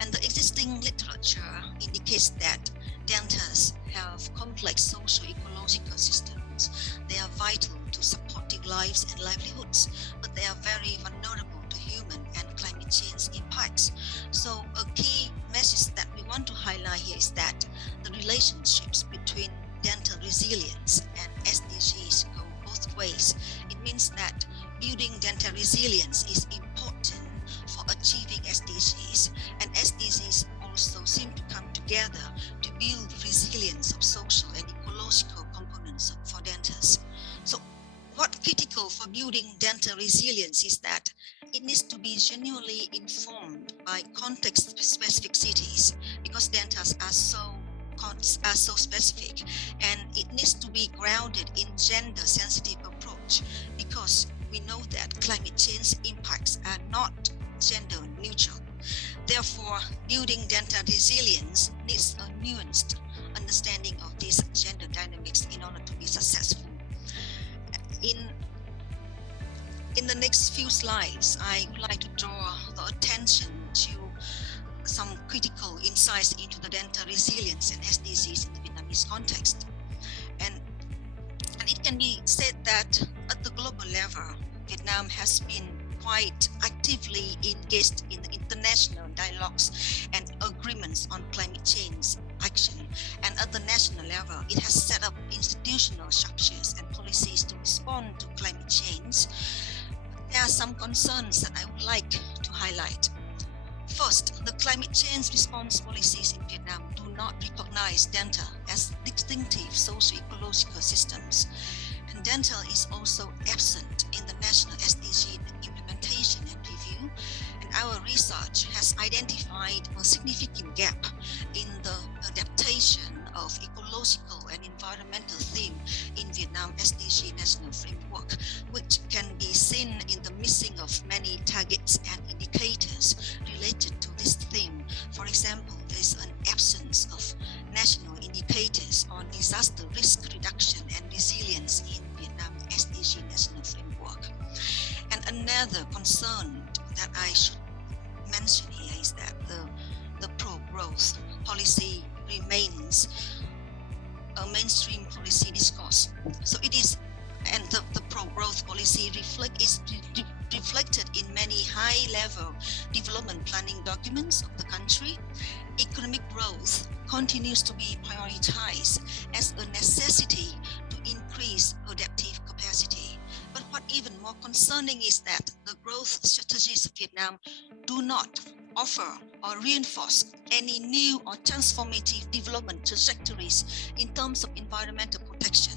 And the existing literature indicates that deltas have complex socio-ecological systems. They are vital to supporting lives and livelihoods, but they are very vulnerable to human and climate change impacts. So a key message that we want to highlight here is that the relationships between delta resilience and SDGs go both ways. It means that building delta resilience is important for achieving SDGs, and SDGs also seem to come together to build resilience of social and ecological components for deltas. So what's critical for building delta resilience is that it needs to be genuinely informed by context specificities, because deltas are so specific, and it needs to be grounded in gender sensitive approach, because we know that climate change impacts are not gender neutral. Therefore, building delta resilience needs a nuanced understanding of these gender dynamics in order to be successful. In the next few slides, I would like to draw the attention to some critical insights into the delta resilience and SDGs in the Vietnamese context. And it can be said that at the global level, Vietnam has been quite actively engaged in the international dialogues and agreements on climate change action. And at the national level, it has set up institutional structures and policies to respond to climate change. There are some concerns that I would like to highlight. First, the climate change response policies in Vietnam do not recognize delta as distinctive socio-ecological systems. And delta is also absent in the national SDG implementation and review. And our research has identified a significant gap in the adaptation of ecological and environmental theme in Vietnam SDG national framework, which can be seen in the missing of many targets and indicators related to this theme. For example, there is an absence of national indicators on disaster risk reduction and resilience in Vietnam SDG national framework. And another concern that I should mention here is that the pro-growth policy remains a mainstream policy discourse. So it is, and the pro-growth policy is reflected in many high-level development planning documents of the country. Economic growth continues to be prioritized as a necessity to increase productive capacity. But what even more concerning is that the growth strategies of Vietnam do not offer or reinforce any new or transformative development trajectories in terms of environmental protection,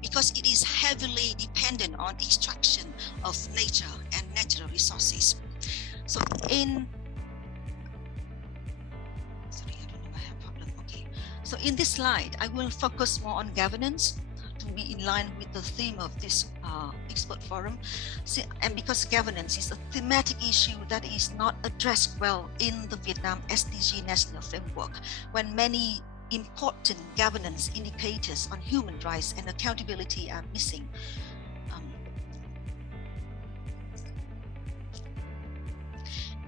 because it is heavily dependent on extraction of nature and natural resources. So So in this slide, I will focus more on governance to be in line with the theme of this expert forum. And because governance is a thematic issue that is not addressed well in the Vietnam SDG national framework, when many important governance indicators on human rights and accountability are missing.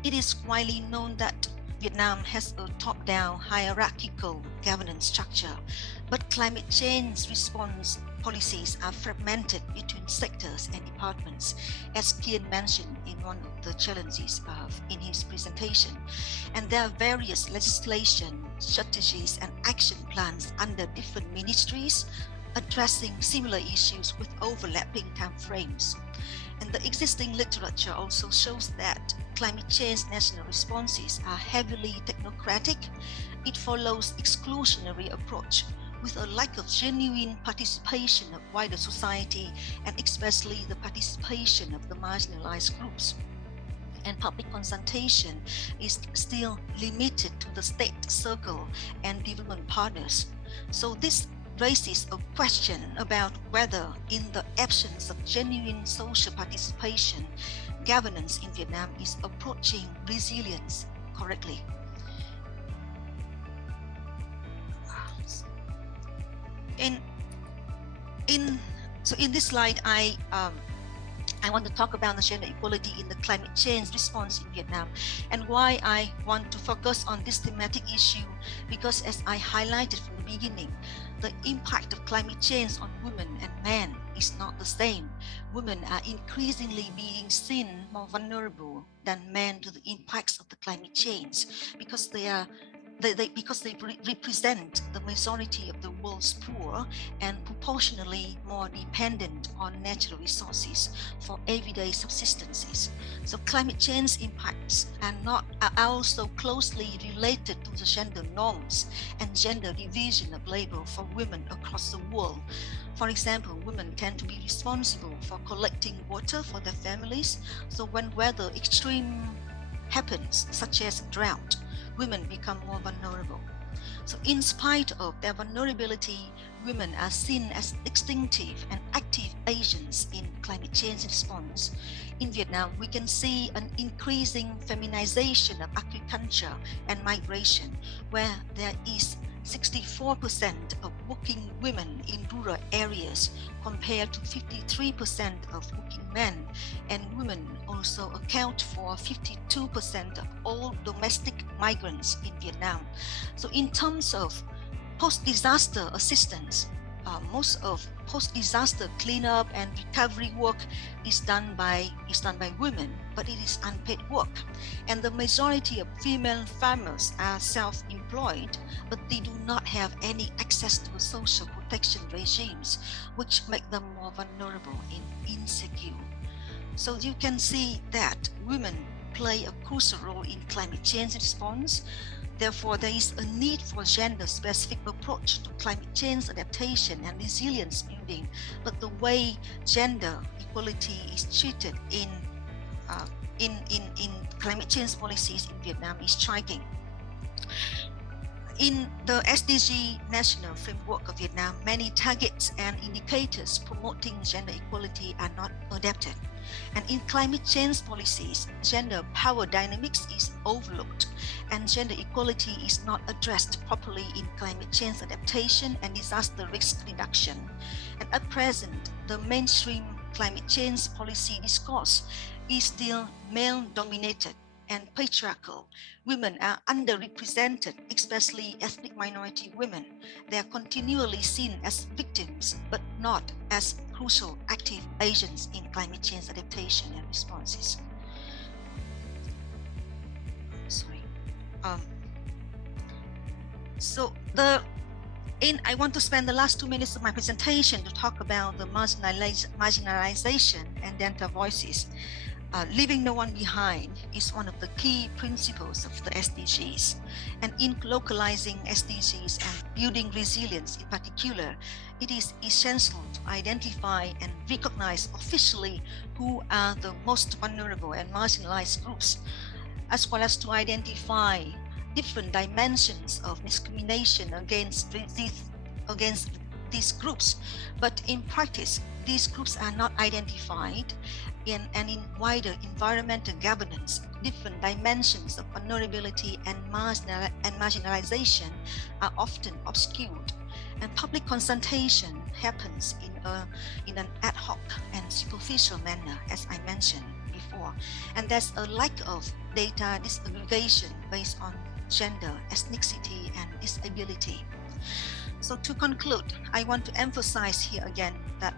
It is widely known that Vietnam has a top-down hierarchical governance structure, but climate change response policies are fragmented between sectors and departments, as Kian mentioned in one of the challenges in his presentation. And there are various legislation, strategies, and action plans under different ministries addressing similar issues with overlapping timeframes. And the existing literature also shows that climate change national responses are heavily technocratic. It follows exclusionary approach with a lack of genuine participation of wider society, and especially the participation of the marginalized groups. And public consultation is still limited to the state circle and development partners. So this raises a question about whether, in the absence of genuine social participation, governance in Vietnam is approaching resilience correctly. So in this slide, I want to talk about the gender equality in the climate change response in Vietnam, and why I want to focus on this thematic issue, because as I highlighted from the beginning, the impact of climate change on women and men is not the same. Women are increasingly being seen more vulnerable than men to the impacts of the climate change, because they represent the majority of the world's poor and proportionally more dependent on natural resources for everyday subsistences. So climate change impacts are also closely related to the gender norms and gender division of labor for women across the world. For example, women tend to be responsible for collecting water for their families. So when weather extreme happens, such as drought, women become more vulnerable. So in spite of their vulnerability, women are seen as distinctive and active agents in climate change response. In Vietnam, we can see an increasing feminization of agriculture and migration, where there is 64% of working women in rural areas compared to 53% of working men, and women also account for 52% of all domestic migrants in Vietnam. So in terms of post-disaster assistance, most of post-disaster cleanup and recovery work is done by women, but it is unpaid work. And the majority of female farmers are self-employed, but they do not have any access to social protection regimes, which make them more vulnerable and insecure. So you can see that women play a crucial role in climate change response. Therefore, there is a need for gender-specific approach to climate change adaptation and resilience building. But the way gender equality is treated in climate change policies in Vietnam is striking. In the SDG national framework of Vietnam, many targets and indicators promoting gender equality are not adapted. And in climate change policies, gender power dynamics is overlooked, and gender equality is not addressed properly in climate change adaptation and disaster risk reduction. And at present, the mainstream climate change policy discourse is still male-dominated and patriarchal. Women are underrepresented, especially ethnic minority women. They are continually seen as victims, but not as crucial active agents in climate change adaptation and responses. I want to spend the last 2 minutes of my presentation to talk about the marginalization and delta voices. Leaving no one behind is one of the key principles of the SDGs. And in localizing SDGs and building resilience in particular, it is essential to identify and recognize officially who are the most vulnerable and marginalized groups, as well as to identify different dimensions of discrimination against these groups. But in practice, these groups are not identified, and in wider environmental governance, different dimensions of vulnerability and marginalization are often obscured. And public consultation happens in an ad hoc and superficial manner, as I mentioned before. And there's a lack of data disaggregation based on gender, ethnicity, and disability. So to conclude, I want to emphasize here again that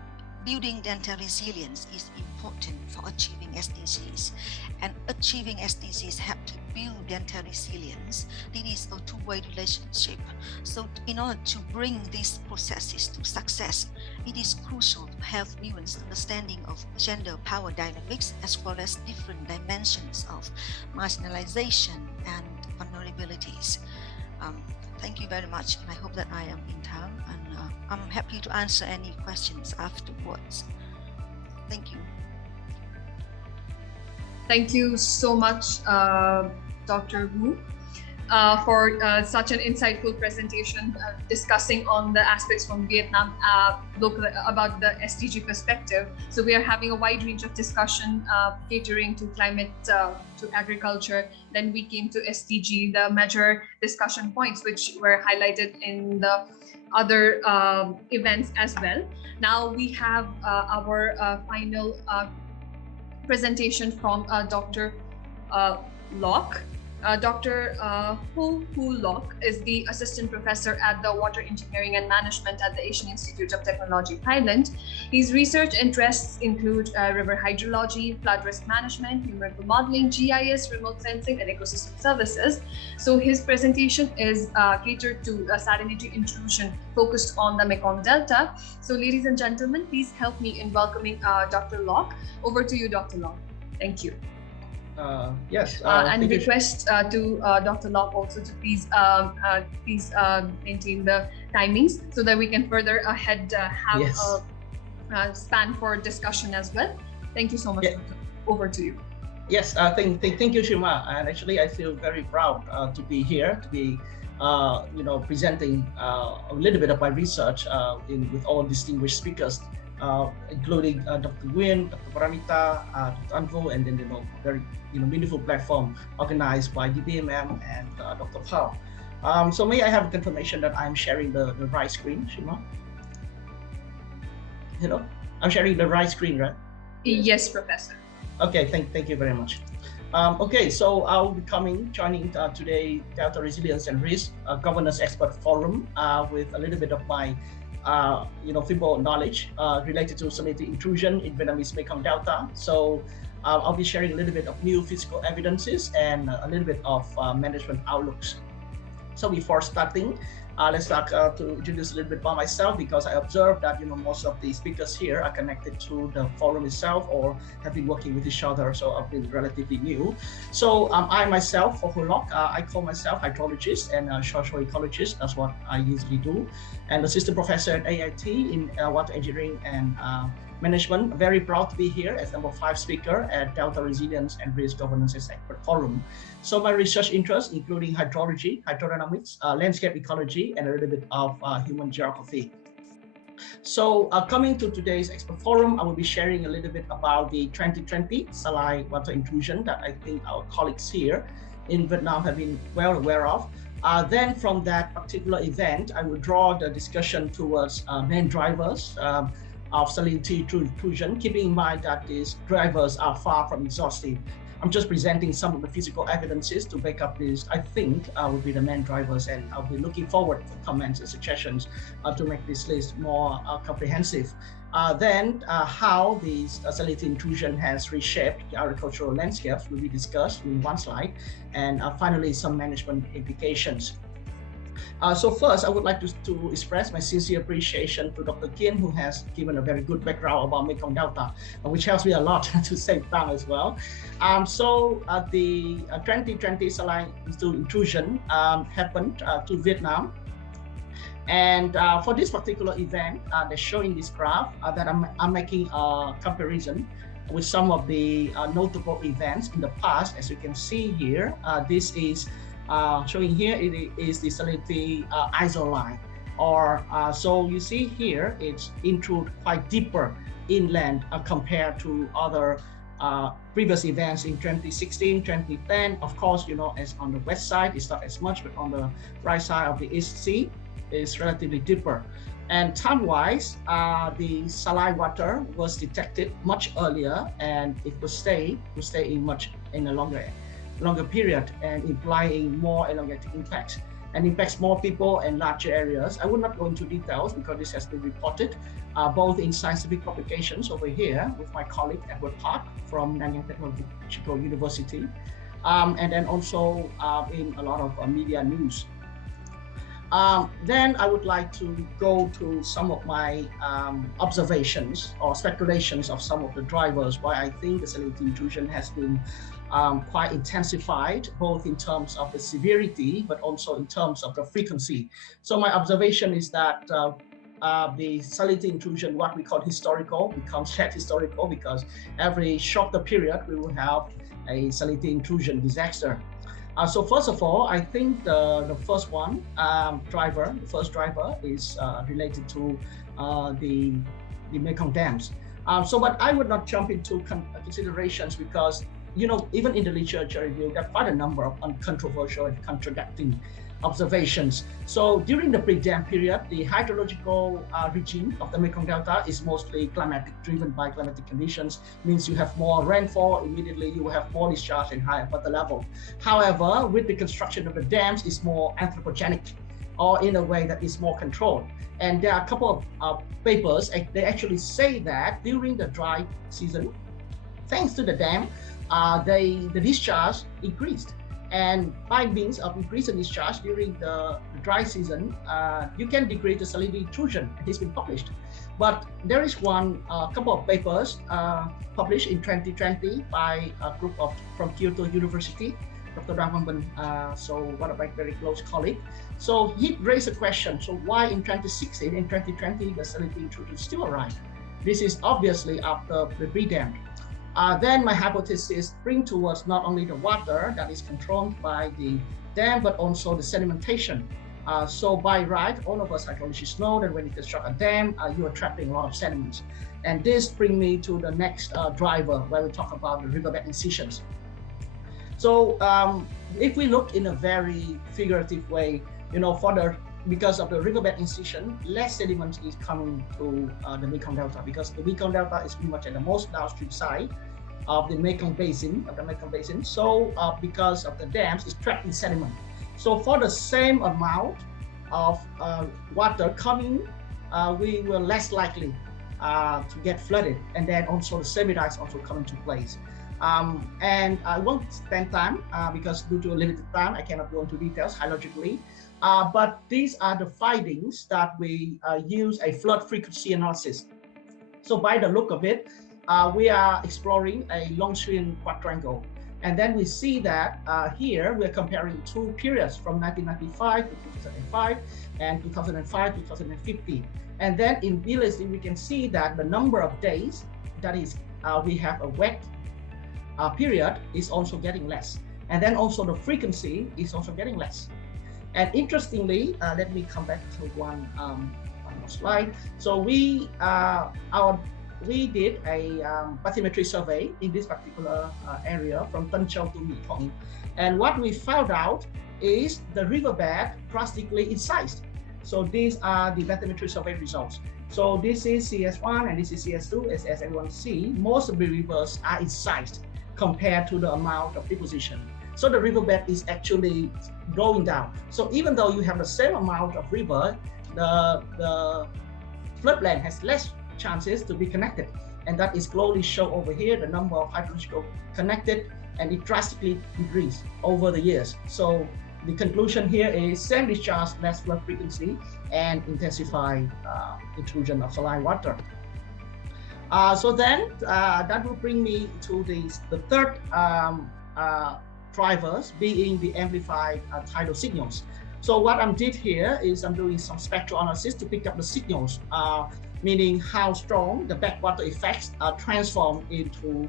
building delta resilience is important for achieving SDGs, and achieving SDGs have to build delta resilience. It is a two-way relationship. So in order to bring these processes to success, it is crucial to have nuanced understanding of gender power dynamics as well as different dimensions of marginalization and vulnerabilities. Thank you very much, and I hope that I am in time, and I'm happy to answer any questions afterwards. Thank you. Thank you so much, Dr. Wu, for such an insightful presentation discussing on the aspects from Vietnam about the SDG perspective. So we are having a wide range of discussion catering to climate, to agriculture. Then we came to SDG, the major discussion points which were highlighted in the other events as well. Now we have our final presentation from Dr. Locke. Dr. Ho Locke is the Assistant Professor at the Water Engineering and Management at the Asian Institute of Technology, Thailand. His research interests include river hydrology, flood risk management, numerical modeling, GIS, remote sensing, and ecosystem services. So his presentation is catered to salinity intrusion focused on the Mekong Delta. So ladies and gentlemen, please help me in welcoming Dr. Locke. Over to you, Dr. Locke. Thank you. Yes, and request to Dr. Locke also to please maintain the timings so that we can further ahead have yes. a span for discussion as well. Thank you so much. Yeah. Over to you. Yes, thank you, Shima. And actually, I feel very proud to be here, to be presenting a little bit of my research with all distinguished speakers. Including Dr. Nguyen, Dr. Paramita, Dr. Anvo, and then very meaningful platform organized by DPMM and Dr. Pao. So may I have a confirmation that I'm sharing the right screen, Shima? I'm sharing the right screen, right? Yes, Professor. Okay, thank you very much. Okay, so I'll be joining today Delta Resilience and Risk Governance Expert Forum with a little bit of my feeble knowledge related to salinity intrusion in Vietnamese Mekong Delta. So I'll be sharing a little bit of new physical evidences and a little bit of management outlooks. So before starting, let's start to introduce a little bit about myself, because I observed that most of the speakers here are connected to the forum itself or have been working with each other, so I've been relatively new. So I myself, Ho Locke, I call myself hydrologist and social ecologist. That's what I usually do, and assistant professor at AIT in water engineering and management. Very proud to be here as number 5 speaker at Delta Resilience and Risk Governance Expert Forum. So my research interests including hydrology, hydrodynamics, landscape ecology, and a little bit of human geography. So coming to today's expert forum, I will be sharing a little bit about the 2020 saline water intrusion that I think our colleagues here in Vietnam have been well aware of. Then from that particular event, I will draw the discussion towards main drivers of salinity intrusion, keeping in mind that these drivers are far from exhaustive. I'm just presenting some of the physical evidences to back up this, I think, would be the main drivers, and I'll be looking forward for comments and suggestions to make this list more comprehensive. Then how this salinity intrusion has reshaped the agricultural landscapes will be discussed in one slide, and finally some management implications. So first, I would like to express my sincere appreciation to Dr. Kian, who has given a very good background about Mekong Delta, which helps me a lot to save time as well. The 2020 saline intrusion happened to Vietnam. And for this particular event, they show in this graph that I'm making a comparison with some of the notable events in the past. As you can see here, this is showing here, it is the salinity isoline. So you see here, it's intrude quite deeper inland compared to other previous events in 2016, 2010. Of course, as on the west side, it's not as much, but on the right side of the East Sea, is relatively deeper. And time-wise, the saline water was detected much earlier, and it will stay in a longer period, and implying more elongated impacts, and impacts more people and larger areas. I will not go into details because this has been reported both in scientific publications over here with my colleague Edward Park from Nanyang Technological University, and then also in a lot of media news. Then I would like to go to some of my observations or speculations of some of the drivers why I think the salinity intrusion has been quite intensified, both in terms of the severity, but also in terms of the frequency. So my observation is that the salinity intrusion, what we call historical, becomes yet historical because every shorter period we will have a salinity intrusion disaster. So first of all, I think the first driver is related to the Mekong dams. But I would not jump into considerations because, even in the literature review, there are quite a number of uncontroversial and contradicting observations. So during the pre-dam period, the hydrological regime of the Mekong Delta is mostly climatic, driven by climatic conditions. Means you have more rainfall, immediately you will have more discharge and higher water level. However, with the construction of the dams, it's more anthropogenic, or in a way that is more controlled. And there are a couple of papers, they actually say that during the dry season, thanks to the dam, the discharge increased. And by means of increasing discharge during the dry season, you can decrease the salinity intrusion. It has been published. But there is couple of papers published in 2020 by a group from Kyoto University, Dr. Rahman, so one of my very close colleagues. So he raised a question, so why in 2016 and 2020 the salinity intrusion still arrived? This is obviously after the pre-dam. Then my hypothesis brings towards not only the water that is controlled by the dam, but also the sedimentation. So by right, all of us hydrologists know that when you construct a dam, you are trapping a lot of sediments. And this brings me to the next driver, where we talk about the riverbed incisions. So if we look in a very figurative way, because of the riverbed incision, less sediment is coming to the Mekong Delta, because the Mekong Delta is pretty much at the most downstream side of the Mekong Basin. So because of the dams, it's trapped in sediment. So for the same amount of water coming, we were less likely to get flooded, and then also the semi-dikes also come into place. And I won't spend time because due to a limited time, I cannot go into details hydrologically. But these are the findings that we use a flood frequency analysis. So by the look of it, we are exploring a Longshan quadrangle. And then we see that here we're comparing two periods from 1995 to 2005 and 2005 to 2050. And then in Billings, we can see that the number of days, that is, we have a wet period, is also getting less. And then also the frequency is also getting less. And interestingly, let me come back to one more slide. So we did a bathymetry survey in this particular area from Tân Châu to Mekong. And what we found out is the riverbed drastically incised. So these are the bathymetry survey results. So this is CS1 and this is CS2. As everyone see, most of the rivers are incised compared to the amount of deposition. So the riverbed is actually going down. So even though you have the same amount of river, the floodplain has less chances to be connected. And that is clearly shown over here, the number of hydrological connected, and it drastically decreased over the years. So the conclusion here is same discharge, less flood frequency, and intensified intrusion of saline water. So then that will bring me to the third drivers, being the amplified tidal signals. So what I did here is I'm doing some spectral analysis to pick up the signals, meaning how strong the backwater effects are transformed into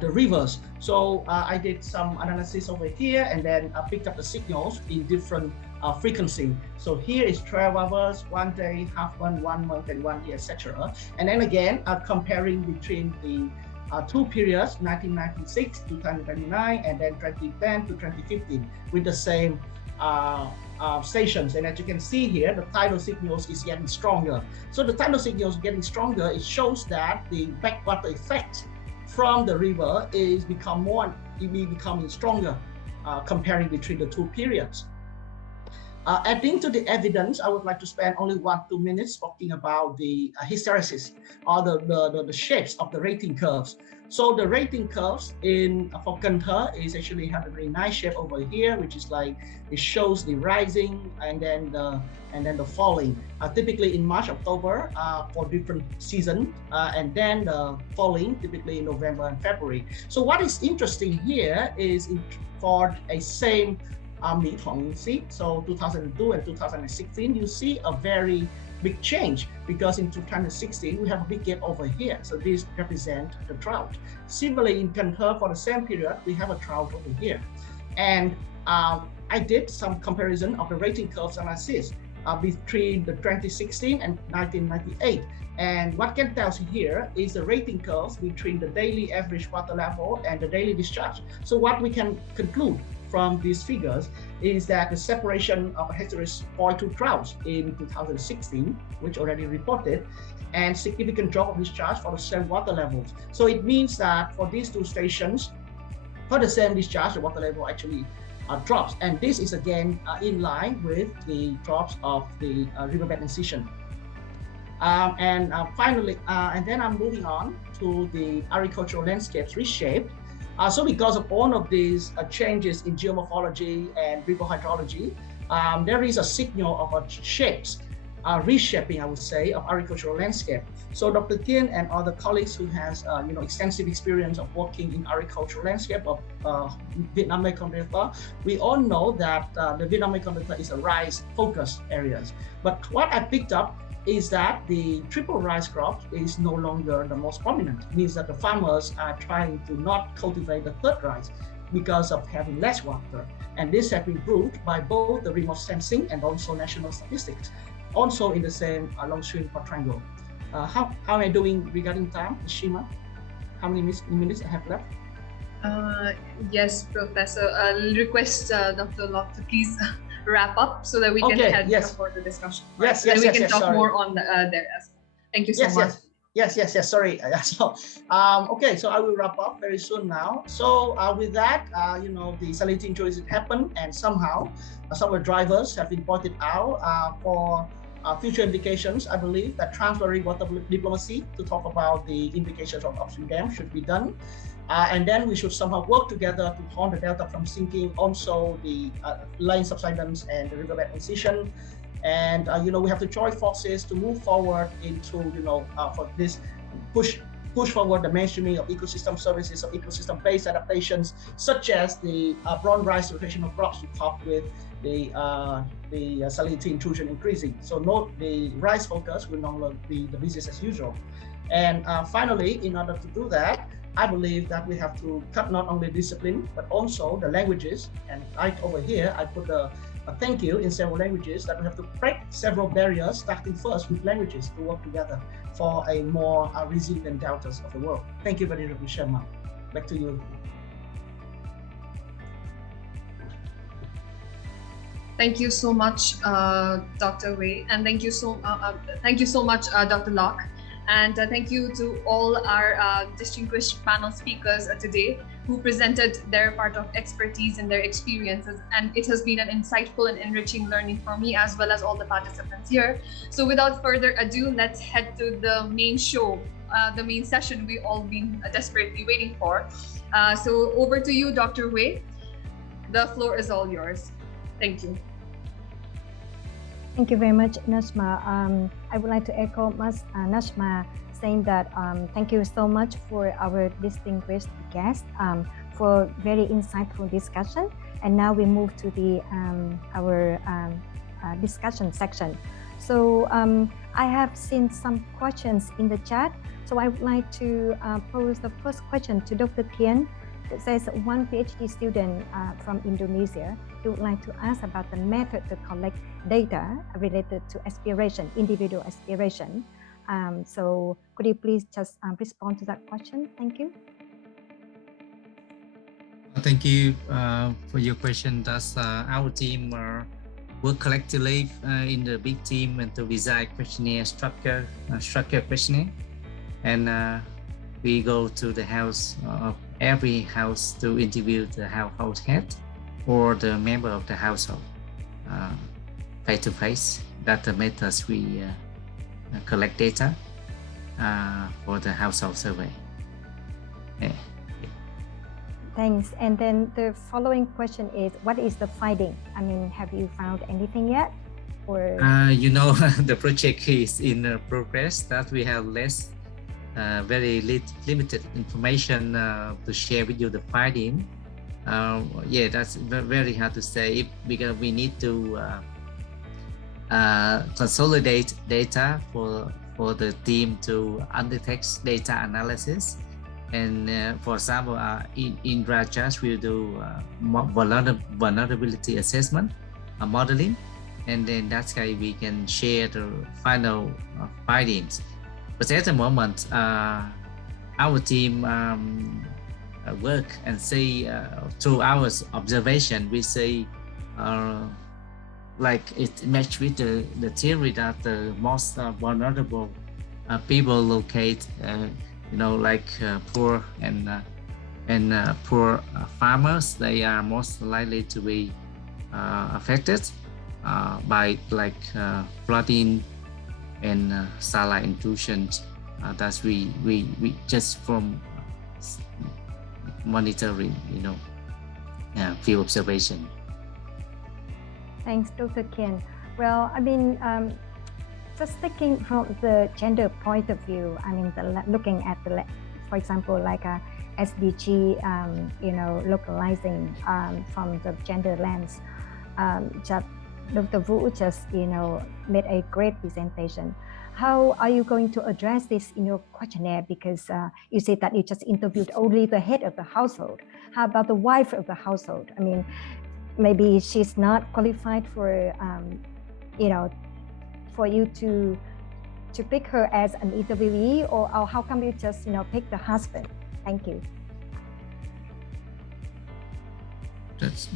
the rivers. So I did some analysis over here, and then I picked up the signals in different frequency. So here is 12 hours, 1 day, half one, 1 month, and 1 year, etc. And then again, comparing between the two periods, 1996 to 2029, and then 2010 to 2015, with the same stations. And as you can see here, the tidal signals is getting stronger. So the tidal signals getting stronger, it shows that the backwater effect from the river is becoming stronger, comparing between the two periods. Adding to the evidence, I would like to spend only 1-2 minutes talking about the hysteresis, or the shapes of the rating curves. So the rating curves for Cần is actually have a very nice shape over here, which is like it shows the rising and then the falling. Typically in March, October for different seasons, and then the falling typically in November and February. So what is interesting here is for a same Mekong, you see, so 2002 and 2016, you see a very big change, because in 2016 we have a big gap over here. So this represents the drought. Similarly, in Cần for the same period, we have a drought over here. And I did some comparison of the rating curves analysis between the 2016 and 1998. And what can tell you here is the rating curves between the daily average water level and the daily discharge. So what we can conclude from these figures is that the separation of Hector's 0.2 droughts in 2016, which already reported, and significant drop of discharge for the same water levels. So it means that for these two stations, for the same discharge, the water level actually drops. And this is again in line with the drops of the riverbed incision. Finally, and then I'm moving on to the agricultural landscapes reshaped. So because of all of these changes in geomorphology and river hydrology, there is a signal of shapes, reshaping, I would say, of agricultural landscape. So Dr. Tien and other colleagues who has extensive experience of working in agricultural landscape of Vietnam Mekong Delta, we all know that the Vietnam Mekong Delta is a rice focus areas. But what I picked up is that the triple rice crop is no longer the most prominent. It means that the farmers are trying to not cultivate the third rice because of having less water. And this has been proved by both the remote sensing and also national statistics, also in the same long stream quadrangle. How am I doing regarding time, Shima? How many minutes I have left? Yes, Professor. I'll request Dr. Locke to please wrap up so that we can head for the discussion. Yes, and we can talk more on there as well. Thank you so much. Yes. Sorry. Okay, so I will wrap up very soon now. So with that, the salinity intrusion happened, and somehow some of the drivers have been pointed out for future implications. I believe that transitory water diplomacy to talk about the implications of upstream dams should be done. And then we should somehow work together to halt the delta from sinking, also the line subsidence and the riverbed incision. And we have to join forces to move forward into for this push forward the mainstreaming of ecosystem services, of ecosystem-based adaptations, such as the brown rice rotational crops to cope with the salinity intrusion increasing. So note the rice focus will no longer be the business as usual. And finally, in order to do that, I believe that we have to cut not only discipline, but also the languages. And over here, I put a thank you in several languages, that we have to break several barriers, starting first with languages, to work together for a more resilient deltas of the world. Thank you very much, Sharma. Back to you. Thank you so much, Dr. Wei, and thank you so much, Dr. Locke. And thank you to all our distinguished panel speakers today who presented their part of expertise and their experiences. And it has been an insightful and enriching learning for me, as well as all the participants here. So without further ado, let's head to the main show, the main session we've all been desperately waiting for. So over to you, Dr. Wei. The floor is all yours. Thank you. Thank you very much, Nashma. I would like to echo Nashma saying that thank you so much for our distinguished guest for very insightful discussion. And now we move to the our discussion section. So I have seen some questions in the chat. So I would like to pose the first question to Dr. Tien. It says one PhD student from Indonesia, he would like to ask about the method to collect data related to aspiration, individual aspiration. So could you please just respond to that question? Thank you. Thank you for your question. That's our team work collectively in the big team and to design questionnaire structure questionnaire. And we go to the house of every house to interview the household head or the member of the household face to face. That's the methods we collect data for the household survey. Yeah. Thanks. And then the following question is, what is the finding? I mean, have you found anything yet? Or you know, the project is in progress. That we have very limited information to share with you the finding. Yeah, that's very hard to say because we need to consolidate data for the team to undertake data analysis. And for example, in DR&RG, we'll do vulnerability assessment, modeling, and then that's how we can share the final findings. But at the moment, our team work and see through our observation, we see like it matched with the theory that the most vulnerable people locate, you know, like poor and poor farmers. They are most likely to be affected by like flooding and saline intrusion. That's we just from monitoring, you know, field observation. Thanks, Dr. Ken. Well, I mean, just thinking from the gender point of view, I mean, looking at the, for example, like a SDG, you know, localizing from the gender lens, just Dr. Vu just, you know, made a great presentation. How are you going to address this in your questionnaire? Because you said that you just interviewed only the head of the household. How about the wife of the household? I mean, maybe she's not qualified for, you know, for you to pick her as an interviewee, or how come you just, you know, pick the husband? Thank you.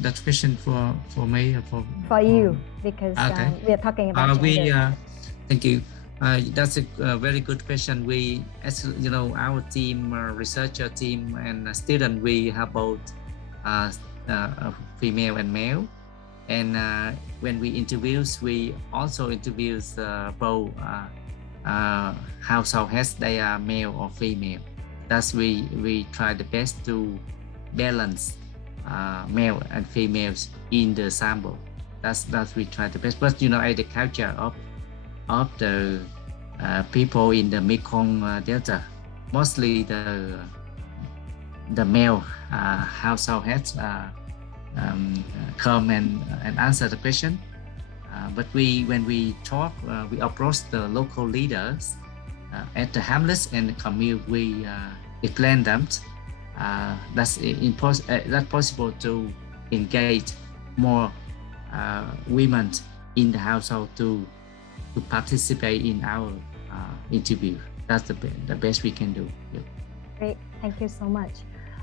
That's question for me or for you, because okay. We are talking about gender. Thank you. That's a very good question. We, as you know, our team, researcher team and student, we have both female and male. And when we interviews, we also interviews both household heads, they are male or female. That's we try the best to balance male and females in the sample. That's we try the best. But you know, the culture of the people in the Mekong Delta, mostly the male household heads come and answer the question. But when we talk, we approach the local leaders at the hamlets and the commune. We explain them that's possible to engage more women in the household to participate in our interview. That's the best we can do. Yeah. Great, thank you so much.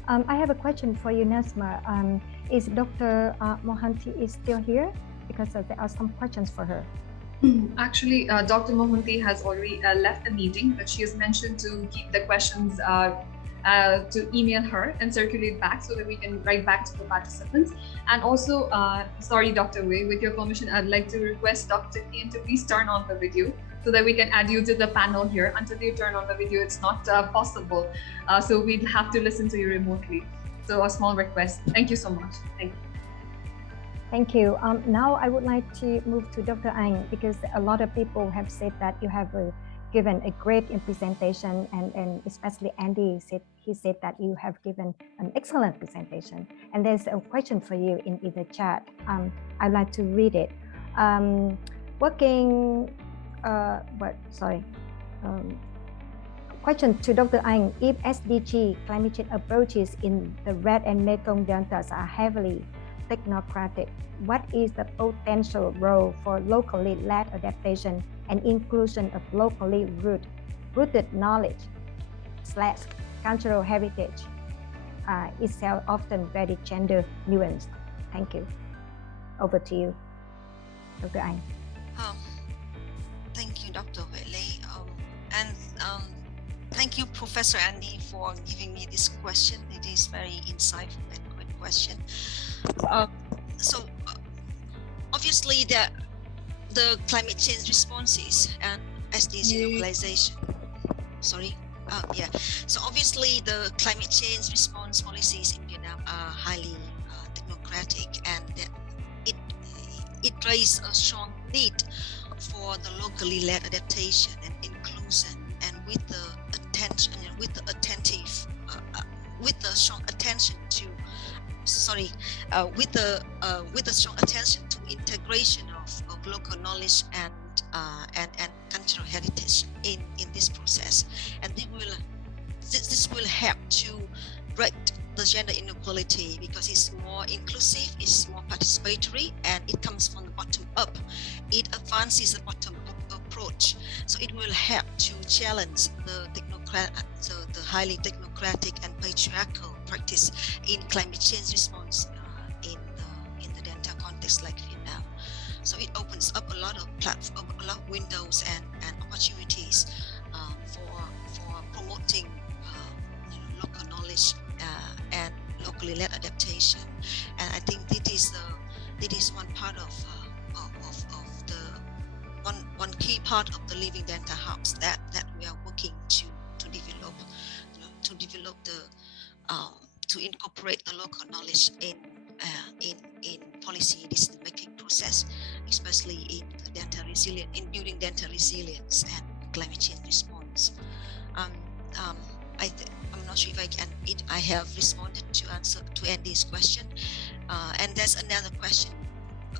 I have a question for you, Nesma. Is Dr. Mohanty is still here? Because there are some questions for her. Actually, Dr. Mohanty has already left the meeting, but she has mentioned to keep the questions to email her and circulate back so that we can write back to the participants. And also, sorry, Dr. Wei, with your permission, I'd like to request Dr. Ian to please turn on the video so that we can add you to the panel here. Until you turn on the video, it's not possible. So we'd have to listen to you remotely. So a small request. Thank you so much. Thank you. Thank you. Now I would like to move to Dr. Anh, because a lot of people have said that you have given a great presentation, and especially Andy said that you have given an excellent presentation. And there's a question for you in the chat. I'd like to read it. Question to Dr. Anh: if SDG climate change approaches in the Red and Mekong deltas are heavily technocratic, what is the potential role for locally led adaptation and inclusion of locally rooted knowledge / cultural heritage? Itself often very gender nuanced. Thank you. Over to you, Dr. Anh. Thank you, Dr. Huệ-Lê. Thank you, Professor Andy, for giving me this question. It is very insightful and good question. Obviously the climate change responses and SDG localization. So obviously the climate change response policies in Vietnam are highly technocratic, and it raises a strong need for the locally led adaptation and inclusion, and with the attention, with the strong attention to with the strong attention to integration of local knowledge and cultural heritage in this process, and this will help to break the gender inequality, because it's more inclusive, it's more participatory, and it comes from the bottom up. It advances the bottom up approach, so it will help to challenge the highly technocratic and patriarchal practice in climate change response in the delta context like Vietnam. So it opens up a lot of windows and opportunities for promoting local knowledge and locally led adaptation. And I think this is one part of the one key part of the living delta hubs that we are working to develop, to incorporate the local knowledge in policy decision making process, especially in building delta resilience and climate change response. I'm not sure if I have responded to Andy's question, and there's another question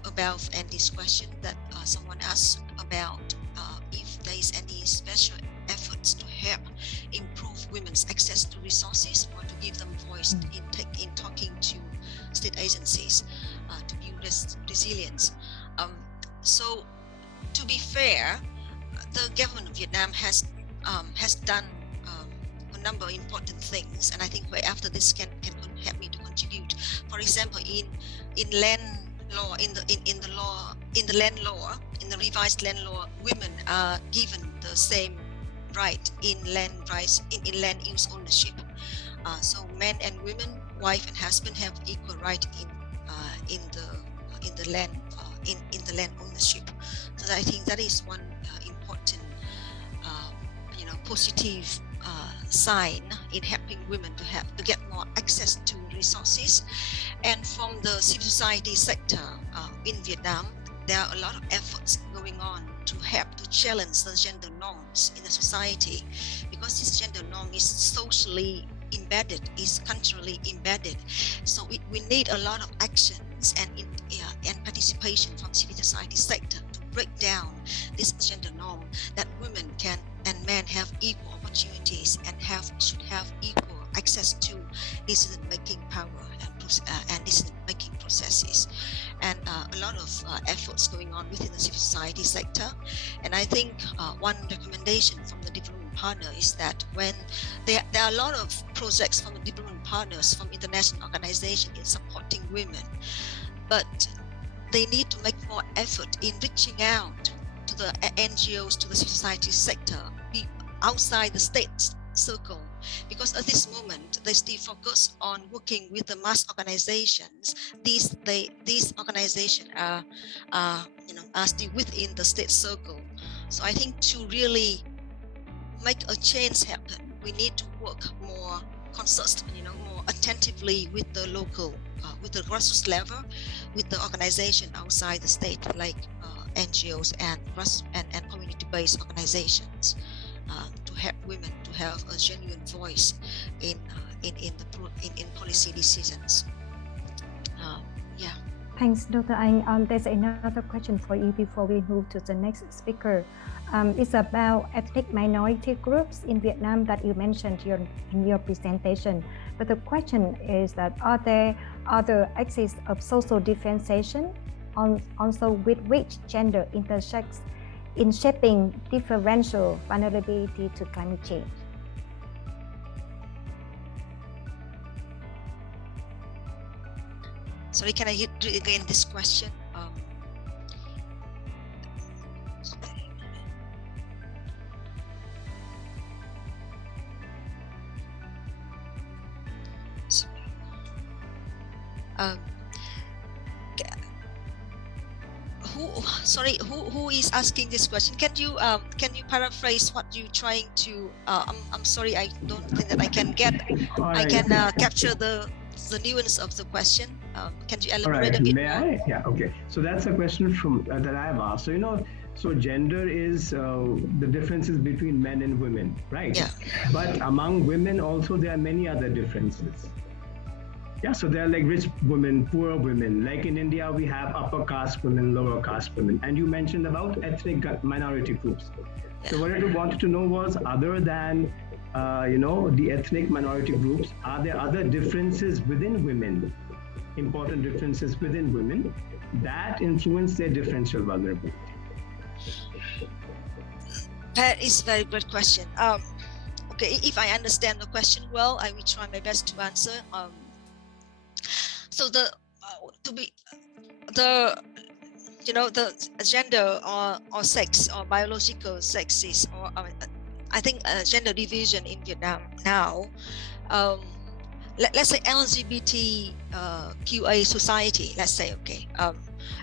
about Andy's question that someone asked about if there is any special efforts to help improve women's access to resources, or to give them voice in talking to state agencies to build resilience. So to be fair, the government of Vietnam has done a number of important things, and I think after this can help me to contribute. For example, in land law, in the land law, in the revised land law, women are given the same right in land land use ownership. So men and women, wife and husband, have equal right in the land ownership. So I think that is one important positive sign in helping women to get more access to resources. And from the civil society sector in Vietnam, there are a lot of efforts going on to help to challenge the gender norms in the society, because this gender norm is socially embedded, is culturally embedded. So we need a lot of actions and participation from civil society sector to break down this gender norm, that women and men have equal opportunities and should have equal access to decision-making power and decision-making processes. And a lot of efforts going on within the civil society sector. And I think one recommendation from the development partner is that when there are a lot of projects from the development partners, from international organizations in supporting women, but they need to make more effort in reaching out to the NGOs, to the civil society sector, be outside the state circle, because at this moment they still focus on working with the mass organizations. These organizations are still within the state circle. So I think to really make a change happen, we need to work more consult, more attentively with the local, with the grassroots level, with the organization outside the state, like NGOs and community-based organizations, to help women to have a genuine voice in policy decisions. Yeah. Thanks, Dr. Anh. There's another question for you before we move to the next speaker. It's about ethnic minority groups in Vietnam that you mentioned in your presentation. But the question is that, are there other axes of social differentiation also with which gender intersects in shaping differential vulnerability to climate change? Sorry, can I read again this question? Who is asking this question? Can you paraphrase what you're trying to? I'm sorry, I don't think that I can capture the nuance of the question. Can you elaborate a bit more? I? Yeah, okay. So that's a question from that I have asked. So so gender is the differences between men and women, right? Yeah. But among women also there are many other differences. Yeah, so there are like rich women, poor women. Like in India, we have upper caste women, lower caste women. And you mentioned about ethnic minority groups. So what I wanted to know was, other than the ethnic minority groups, are there other differences within women, important differences within women that influence their differential vulnerability? That is a very good question. Okay, if I understand the question well, I will try my best to answer. So the gender or sex or biological sexes, or I think gender division in Vietnam now, let's say LGBTQA society, let's say, okay,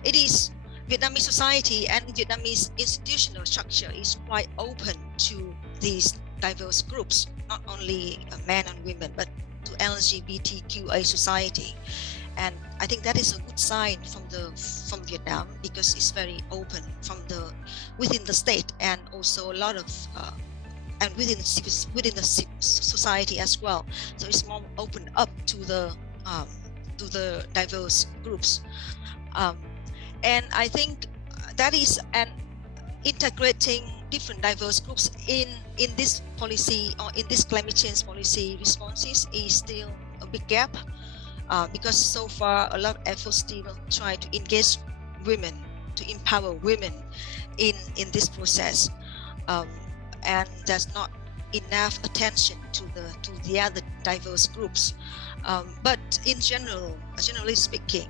it is Vietnamese society and Vietnamese institutional structure is quite open to these diverse groups, not only men and women, but to LGBTQA society. And I think that is a good sign from Vietnam, because it's very open within the state, and also a lot of and within the society as well. So it's more open up to the diverse groups, and I think that is an integrating different diverse groups in this policy, or in this climate change policy responses, is still a big gap. Because so far a lot of efforts still try to engage women, to empower women in this process, and there's not enough attention to the other diverse groups. But in generally speaking,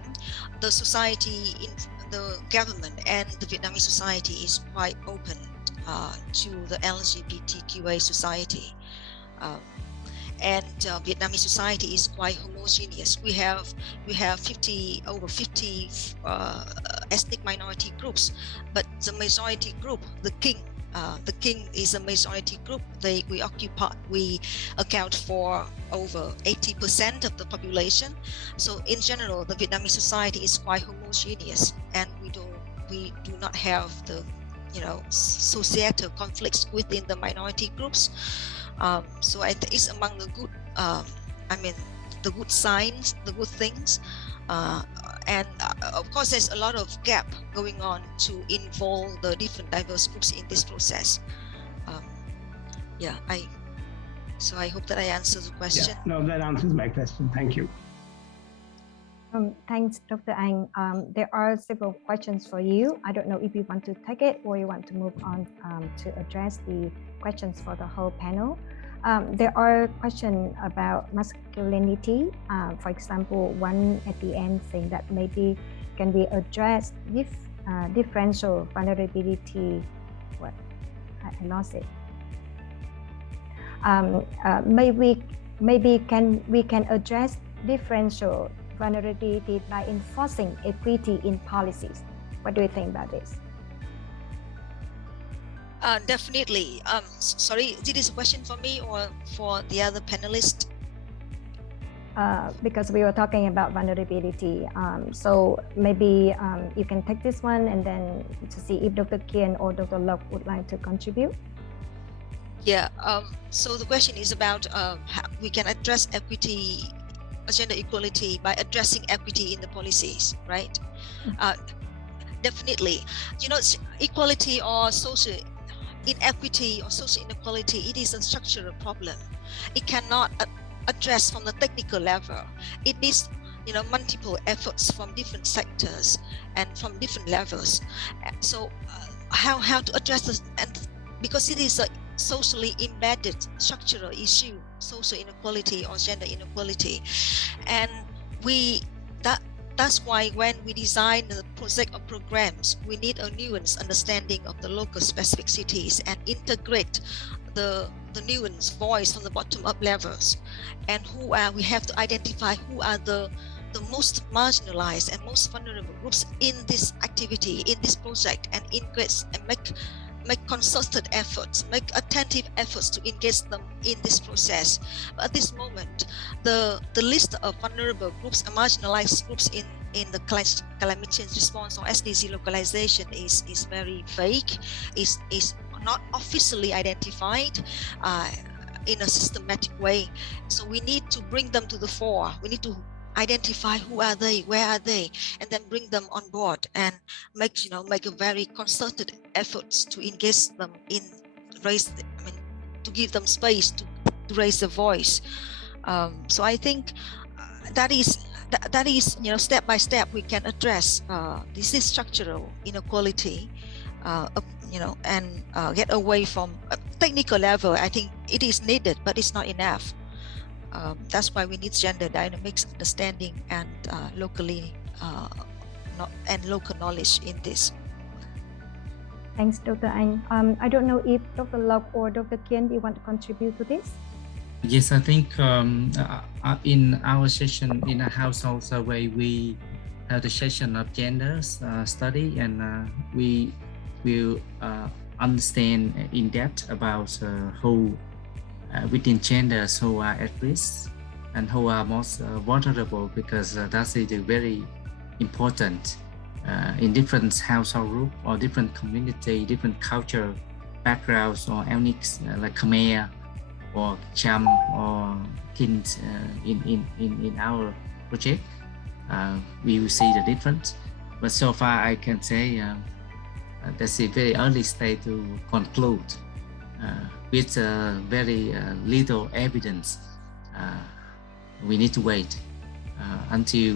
the society, in the government and the Vietnamese society is quite open to the LGBTQA society. And Vietnamese society is quite homogeneous. We have over 50 ethnic minority groups, but the majority group, the King is a majority group. We account for over 80% of the population. So in general, the Vietnamese society is quite homogeneous, and we do not have the societal conflicts within the minority groups. So it's among the good, the good signs, the good things, and of course there's a lot of gap going on to involve the different diverse groups in this process. So I hope that I answered the question. Yeah, no, that answers my question. Thank you. Thanks, Dr. Anh. There are several questions for you. I don't know if you want to take it or you want to move on to address the questions for the whole panel. There are questions about masculinity. For example, one at the end saying that maybe can we address differential vulnerability? What? I lost it. Maybe we can address differential vulnerability by enforcing equity in policies. What do you think about this? Definitely. Sorry, is this a question for me or for the other panelists? because we were talking about vulnerability. So maybe you can take this one and then to see if Dr. Kian or Dr. Locke would like to contribute. Yeah, so the question is about how we can address equity, gender equality by addressing equity in the policies, right? Definitely, you know, equality or social inequity or social inequality, it is a structural problem. It cannot address from the technical level. It needs, you know, multiple efforts from different sectors and from different levels. So how to address this, and because it is a socially embedded structural issue, social inequality or gender inequality, and that's why when we design the project or programs, we need a nuanced understanding of the local specificities and integrate the nuanced voice from the bottom-up levels, and we have to identify who are the most marginalized and most vulnerable groups in this activity, in this project, and engage and make concerted efforts, make attentive efforts to engage them in this process. But at this moment, the list of vulnerable groups and marginalized groups in the climate change response or SDG localization is very vague, is not officially identified in a systematic way. So we need to bring them to the fore. We need to identify who are they, where are they, and then bring them on board and make a very concerted efforts to engage them in to give them space to raise the voice. So I think that is step by step we can address this is structural inequality, and get away from a technical level. I think it is needed, but it's not enough. That's why we need gender dynamics understanding and local knowledge in this. Thanks, Dr. Anh. I don't know if Dr. Locke or Dr. Kian, do you want to contribute to this? Yes, I think in our session in a household survey, we have the session of gender study, and we will understand in depth about who within genders who are at risk and who are most vulnerable, because that is very important in different household group or different community, different culture backgrounds or ethnics like Khmer or Cham or Kins in our project. We will see the difference, but so far I can say that's a very early stage to conclude with very little evidence. We need to wait until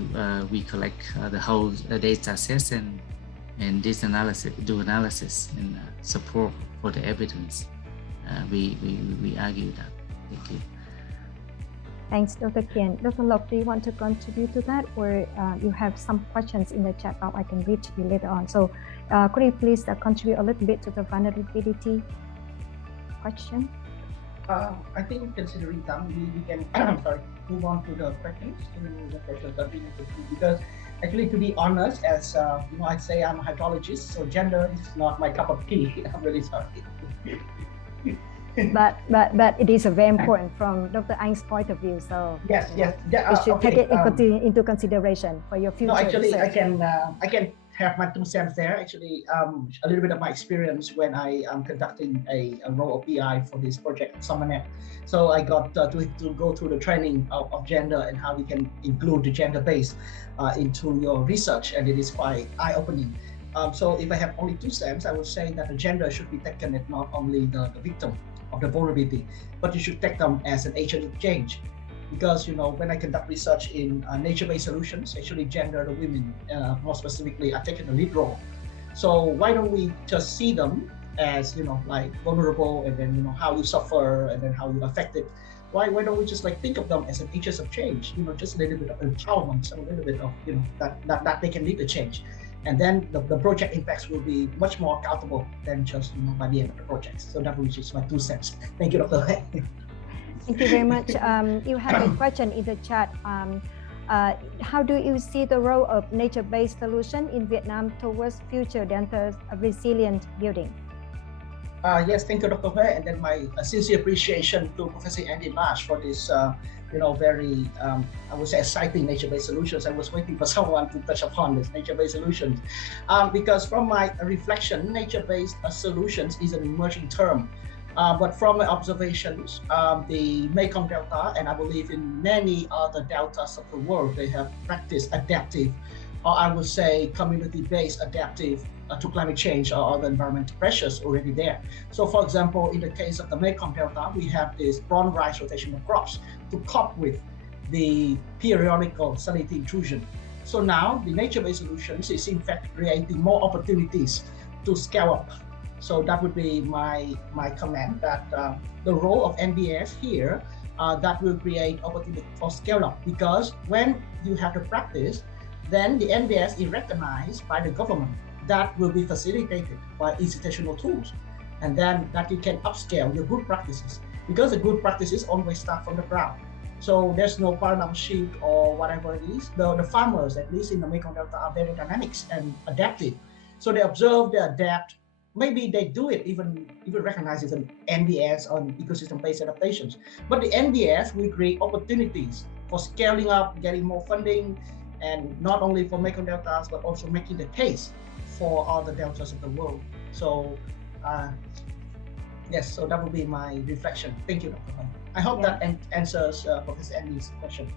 we collect the whole data set and this do analysis and support for the evidence. We argue that. Thank you. Thanks, Dr. Kian. Dr. Locke, do you want to contribute to that, or you have some questions in the chat box I can read to you later on? So could you please contribute a little bit to the vulnerability question? I think considering time, we can move on to the questions that we need to do, because actually, to be honest, as I'd say I'm a hydrologist, so gender is not my cup of tea. I'm really sorry. But it is very important from Dr. Anh's point of view. So yes, you should take it into consideration for your future. No, actually, research. I can have my 2 cents there. Actually, a little bit of my experience when I am conducting a role of PI for this project at Summernet. So I got to go through the training of gender and how we can include the gender base into your research, and it is quite eye-opening. So if I have only 2 cents, I would say that the gender should be taken as not only the victim of the vulnerability, but you should take them as an agent of change. Because when I conduct research in nature-based solutions, actually gender, the women more specifically, are taking the lead role. So why don't we just see them as like vulnerable, and then how you suffer, and then how you affected. Why don't we just think of them as an agents of change? Just a little bit of empowerment, so a little bit of that they can lead the change. And then the project impacts will be much more accountable than just by the end of the project. So that was just my 2 cents. Thank you, Dr. Thank you very much. You have a question in the chat. How do you see the role of nature-based solution in Vietnam towards future delta resilient building? Yes, thank you, Dr. Hue, and then my sincere appreciation to Professor Andy Marsh for this very, I would say, exciting nature-based solutions. I was waiting for someone to touch upon this nature-based solutions, because from my reflection, nature-based solutions is an emerging term. But from my observations, the Mekong Delta, and I believe in many other deltas of the world, they have practiced adaptive, or I would say community-based adaptive to climate change or other environmental pressures already there. So for example, in the case of the Mekong Delta, we have this brown rice rotational crops to cope with the periodical salinity intrusion. So now the nature-based solutions is in fact creating more opportunities to scale up. So that would be my comment, that the role of NBS here, that will create opportunity for scale up, because when you have the practice, then the NBS is recognized by the government. That will be facilitated by institutional tools, and then that you can upscale your good practices, because the good practices always start from the ground. So there's no paradigm shift or whatever it is. The farmers, at least in the Mekong Delta, are very dynamic and adaptive. So they observe, they adapt. Maybe they do it even recognize as an NBS on ecosystem-based adaptations. But the NBS will create opportunities for scaling up, getting more funding, and not only for Mekong Deltas, but also making the case for other deltas of the world. So yes, so that would be my reflection. Thank you, Dr. Hong. I hope that answers Professor Andy's question.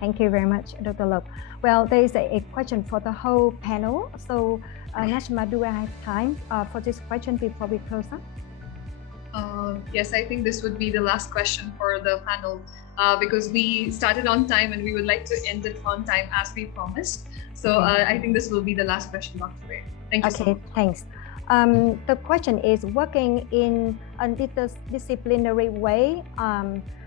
Thank you very much, Dr. Lộc. Well, there is a question for the whole panel. So, Nashma, do I have time for this question before we close up? Yes, I think this would be the last question for the panel, because we started on time and we would like to end it on time as we promised. So I think this will be the last question, Dr. Wei. Thank you so much. Thanks. The question is, working in a interdisciplinary way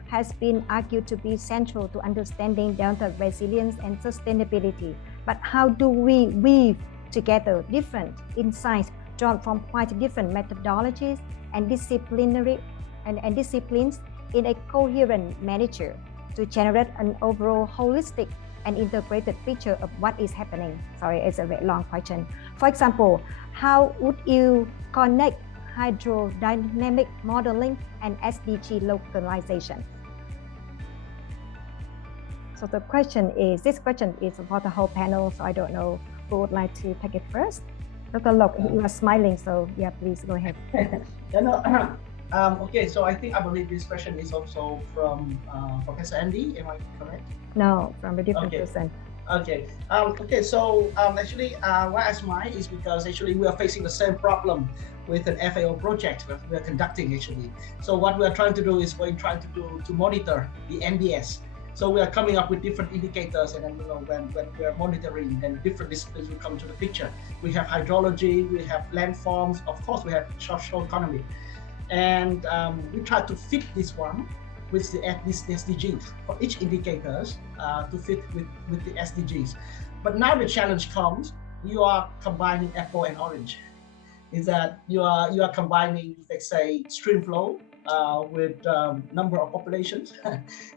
has been argued to be central to understanding delta resilience and sustainability. But how do we weave together different insights drawn from quite different methodologies and disciplinary and disciplines in a coherent manner to generate an overall holistic and integrated picture of what is happening? Sorry, it's a very long question. For example, how would you connect hydrodynamic modeling and SDG localization? So the question is, this question is for the whole panel, so I don't know who would like to take it first. Dr. Lộc, you are smiling, so yeah, please go ahead. Okay, so I believe this question is also from Professor Andy, am I correct? No, from a different person. Okay. So actually, why I smile is because actually we are facing the same problem with an FAO project that we are conducting actually. So what we are trying to do is we're trying to monitor the NBS. So we are coming up with different indicators, and then when we are monitoring, then different disciplines will come to the picture. We have hydrology, we have landforms, of course we have social economy, and we try to fit this one with the SDGs for each indicators to fit with the SDGs. But now the challenge comes: you are combining apple and orange. Is that you are combining, let's say, stream flow with number of populations.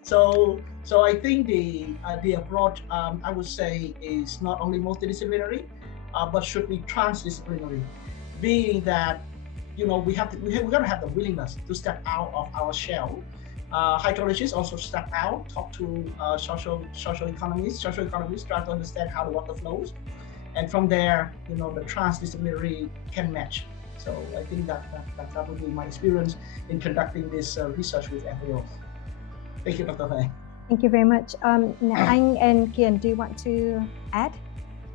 so I think the approach I would say is not only multidisciplinary, but should be transdisciplinary, being that we're gonna have the willingness to step out of our shell. Hydrologists also step out, talk to social economists. Social economists try to understand how the water flows, and from there, the transdisciplinary can match. So I think that would be my experience in conducting this research with FAO. Thank you, Dr. Fay. Thank you very much. Anh and Kian, do you want to add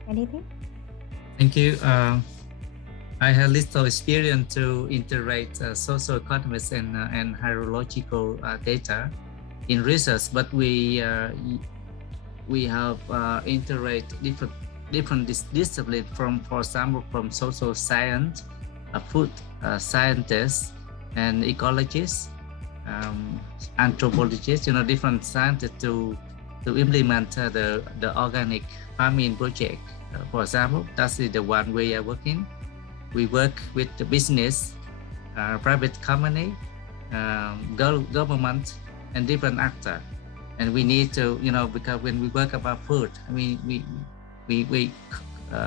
anything? Thank you. I have little experience to integrate social economics and hydrological data in research, but we have integrate different disciplines from, for example, from social science, food scientists, and ecologists, anthropologists, different scientists to implement the organic farming project. For example, that's the one we are working. We work with the business, private company, government, and different actors. And we need to, because when we work about food, we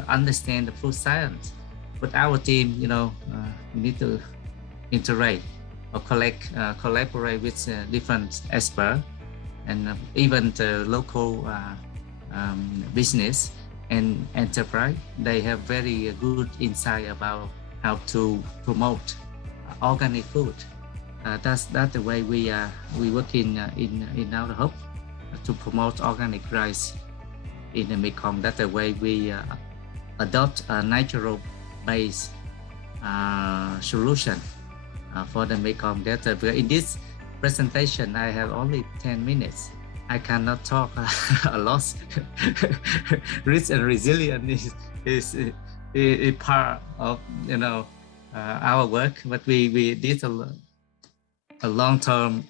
understand the food science. But our team, we need to integrate or collaborate with different experts and even the local business and enterprise, they have very good insight about how to promote organic food. That's the way we work in our hub to promote organic rice in the Mekong. That's the way we adopt a natural based solution for the Mekong Delta. In this presentation, I have only 10 minutes. I cannot talk a lot. Risk and resilience is part of our work, but we did a long-term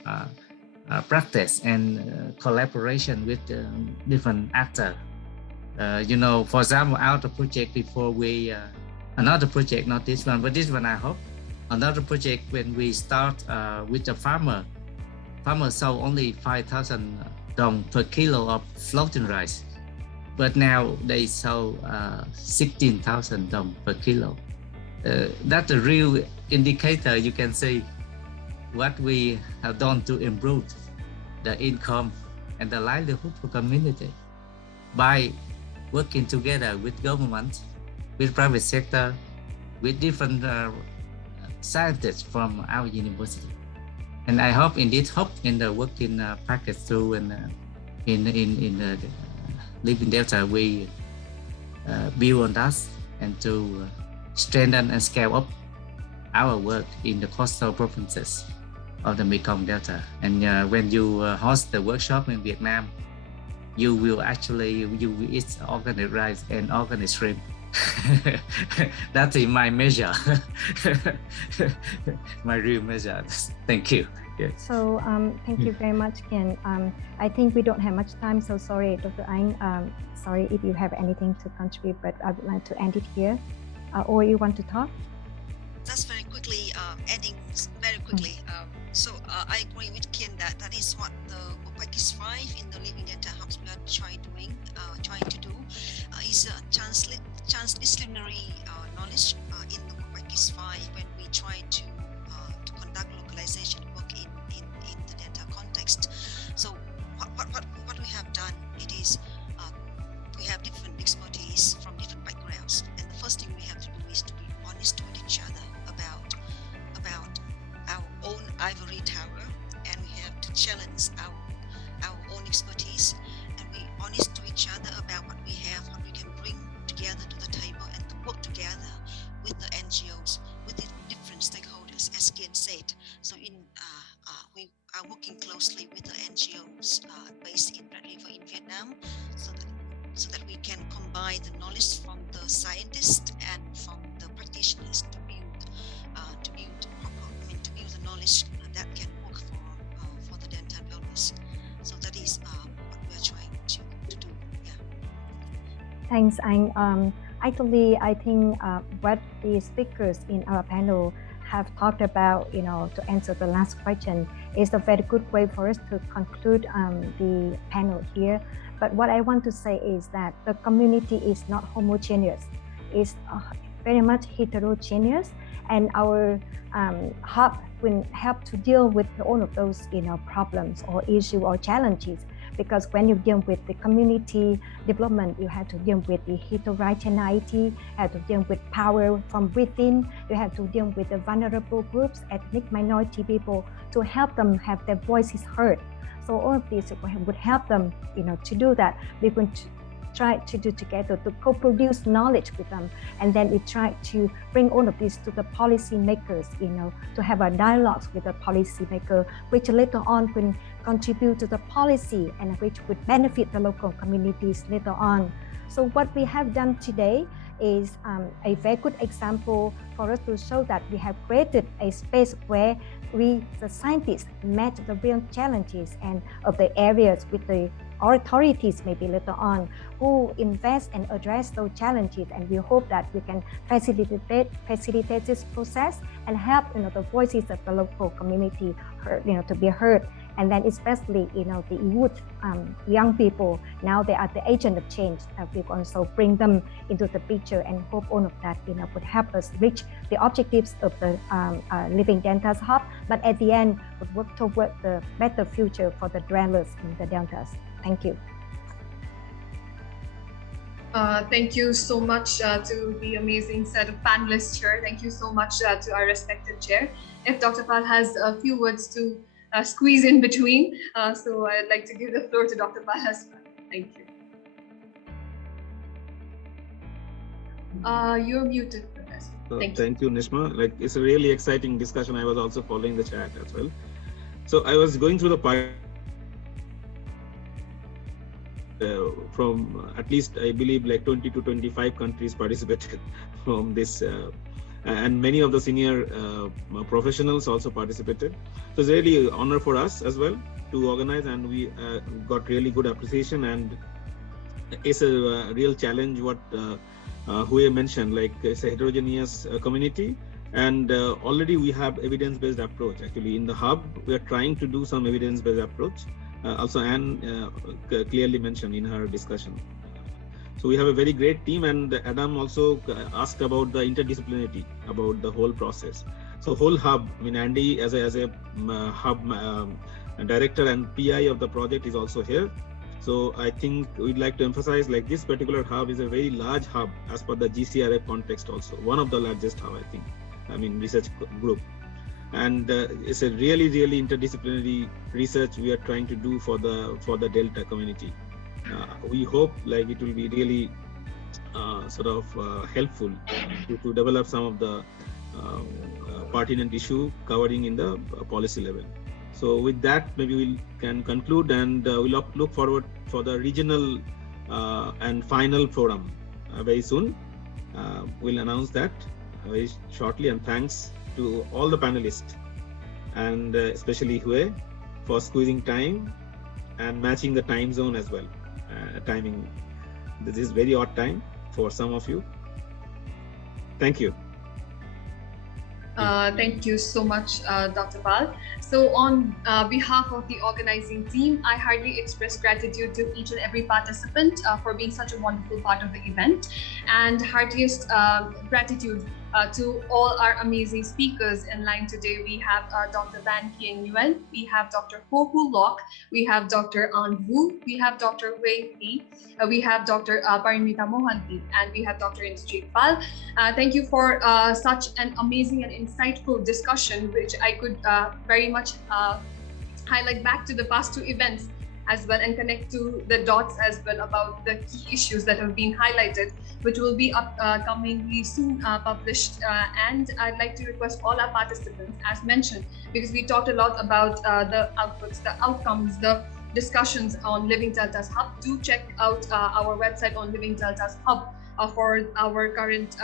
practice and collaboration with different actors. For example, out of project before we another project, not this one, but this one I hope. Another project when we start with the farmer sold only 5,000 dong per kilo of floating rice, but now they sell 16,000 dong per kilo. That's a real indicator. You can see what we have done to improve the income and the livelihood for community by working together with government, with private sector, with different scientists from our university. And I hope in this hub in the working package too, and in the Living Delta, we build on that and to strengthen and scale up our work in the coastal provinces of the Mekong Delta. And when you host the workshop in Vietnam, you will eat organic rice and organic shrimp. That's in my measure, my real measure. Thank you. Yes. So thank you very much, Ken. I think we don't have much time, so sorry, Dr. Anh. Sorry if you have anything to contribute, but I would like to end it here. Or you want to talk? Just very quickly, adding very quickly. So I agree with Ken that is what the package 5 in the Living Data Hubs we are trying to do is transdisciplinary knowledge in the package 5 when we try to conduct localization work in the data context. So what we have done, it is we have different expertise from different backgrounds, and the first thing we have to do is to be honest with each other about our own ivory tower, and we have to challenge our own expertise, and be honest to each other about what we have, what we can bring together to the table, and to work together with the NGOs, with the different stakeholders, as Ken said. So we are working closely with the NGOs based in Red River in Vietnam, so that we can combine the knowledge from the scientists and from the practitioners to build the knowledge that can work for the dental wellness. So that is what we are trying to do. Yeah. Thanks, Anh. Actually, I think what the speakers in our panel have talked about, to answer the last question, is a very good way for us to conclude the panel here. But what I want to say is that the community is not homogeneous. It's very much heterogeneous, and our hub will help to deal with all of those problems or issues or challenges. Because when you deal with the community development, you have to deal with the heterogeneity, you have to deal with power from within, you have to deal with the vulnerable groups, ethnic minority people, to help them have their voices heard. So all of this would help them, to do that. We're going to try to do together to co-produce knowledge with them, and then we try to bring all of this to the policy makers, to have a dialogue with the policy maker, which later on will contribute to the policy and which would benefit the local communities later on. So what we have done today is a very good example for us to show that we have created a space where we, the scientists, met the real challenges and of the areas with the authorities maybe later on who invest and address those challenges, and we hope that we can facilitate this process and help the voices of the local community heard, to be heard And then especially, the youth, young people, now they are the agent of change. We also bring them into the picture and hope all of that, would help us reach the objectives of the Living Deltas Hub, but at the end would work toward the better future for the dwellers in the deltas. Thank you. Thank you so much to the amazing set of panelists here. Thank you so much to our respected chair. If Dr. Pal has a few words to squeeze in between, so I'd like to give the floor to Dr. Pal as well. Thank you. You're muted, Professor. Thank you, Nishma. Like, it's a really exciting discussion. I was also following the chat as well. So I was going through the part from at least, I believe, like 20 to 25 countries participated from this, and many of the senior professionals also participated. So it's really an honor for us as well to organize, and we got really good appreciation. And it's a real challenge what Hue mentioned, like it's a heterogeneous community, and already we have evidence-based approach. Actually, in the hub, we are trying to do some evidence-based approach. Also, Anne clearly mentioned in her discussion. So we have a very great team, and Adam also asked about the interdisciplinarity, about the whole process. So whole hub, I mean, Andy as a hub director and PI of the project is also here. So I think we'd like to emphasize, like, this particular hub is a very large hub as per the GCRF context also, one of the largest hub, I think, research group. And it's a really, really interdisciplinary research we are trying to do for the Delta community. We hope like it will be really helpful to develop some of the pertinent issue covering in the policy level. So with that, maybe we can conclude, and we'll look forward for the regional and final forum very soon. We'll announce that very shortly, and thanks to all the panelists, and especially Hue for squeezing time and matching the time zone as well. Timing, this is very odd time for some of you. Thank you. Thank you so much, Dr. Pal. So on behalf of the organizing team, I heartily express gratitude to each and every participant for being such a wonderful part of the event, and heartiest gratitude to all our amazing speakers in line today. We have Dr. Van Kieng Nguyen, we have Dr. Ho Hu Lok, we have Dr. An Wu, we have Dr. Wei Lee, we have Dr. Parimita Mohanty, and we have Dr. Indrajit Pal. Thank you for such an amazing and insightful discussion, which I could very much highlight back to the past two events as well, and connect to the dots as well about the key issues that have been highlighted, which will be upcomingly soon published. And I'd like to request all our participants, as mentioned, because we talked a lot about the outputs, the outcomes, the discussions on Living Deltas Hub. Do check out our website on Living Deltas Hub for our current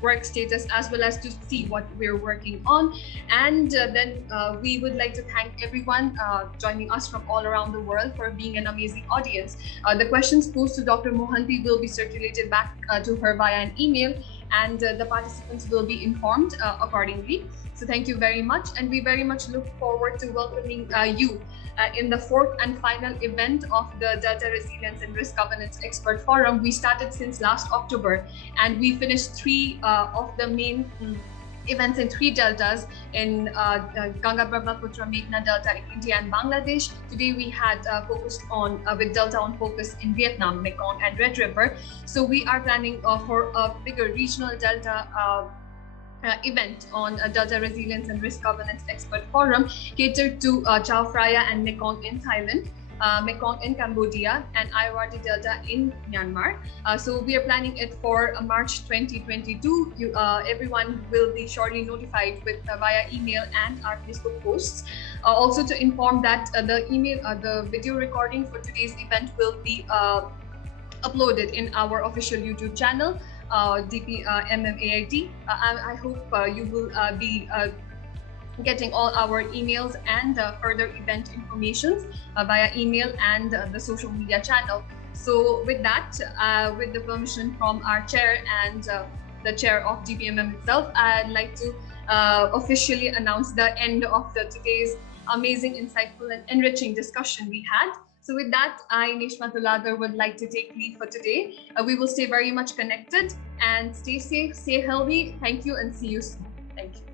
work status, as well as to see what we're working on. And then we would like to thank everyone joining us from all around the world for being an amazing audience. The questions posed to Dr. Mohanty will be circulated back to her via an email, and the participants will be informed accordingly. So thank you very much, and we very much look forward to welcoming you in the fourth and final event of the Delta Resilience and Risk Governance Expert Forum. We started since last October, and we finished 3 of the main events in 3 deltas in Ganga, Brahmaputra, Meghna Delta in India and Bangladesh. Today we had focused on with Delta on focus in Vietnam, Mekong and Red River. So we are planning for a bigger regional Delta event on Delta Resilience and Risk Governance Expert Forum catered to Chao Phraya and Mekong in Thailand, Mekong in Cambodia, and Irrawaddy Delta in Myanmar. So we are planning it for March 2022. Everyone will be shortly notified with via email and our Facebook posts. Also to inform that the video recording for today's event will be uploaded in our official YouTube channel, DPMM AIT. I hope you will be getting all our emails and further event information via email and the social media channel. So with that, with the permission from our chair and the chair of DPMM itself, I'd like to officially announce the end of today's amazing, insightful, and enriching discussion we had. So with that, I, Nishma Tuladar, would like to take leave for today. We will stay very much connected and stay safe, stay healthy. Thank you and see you soon. Thank you.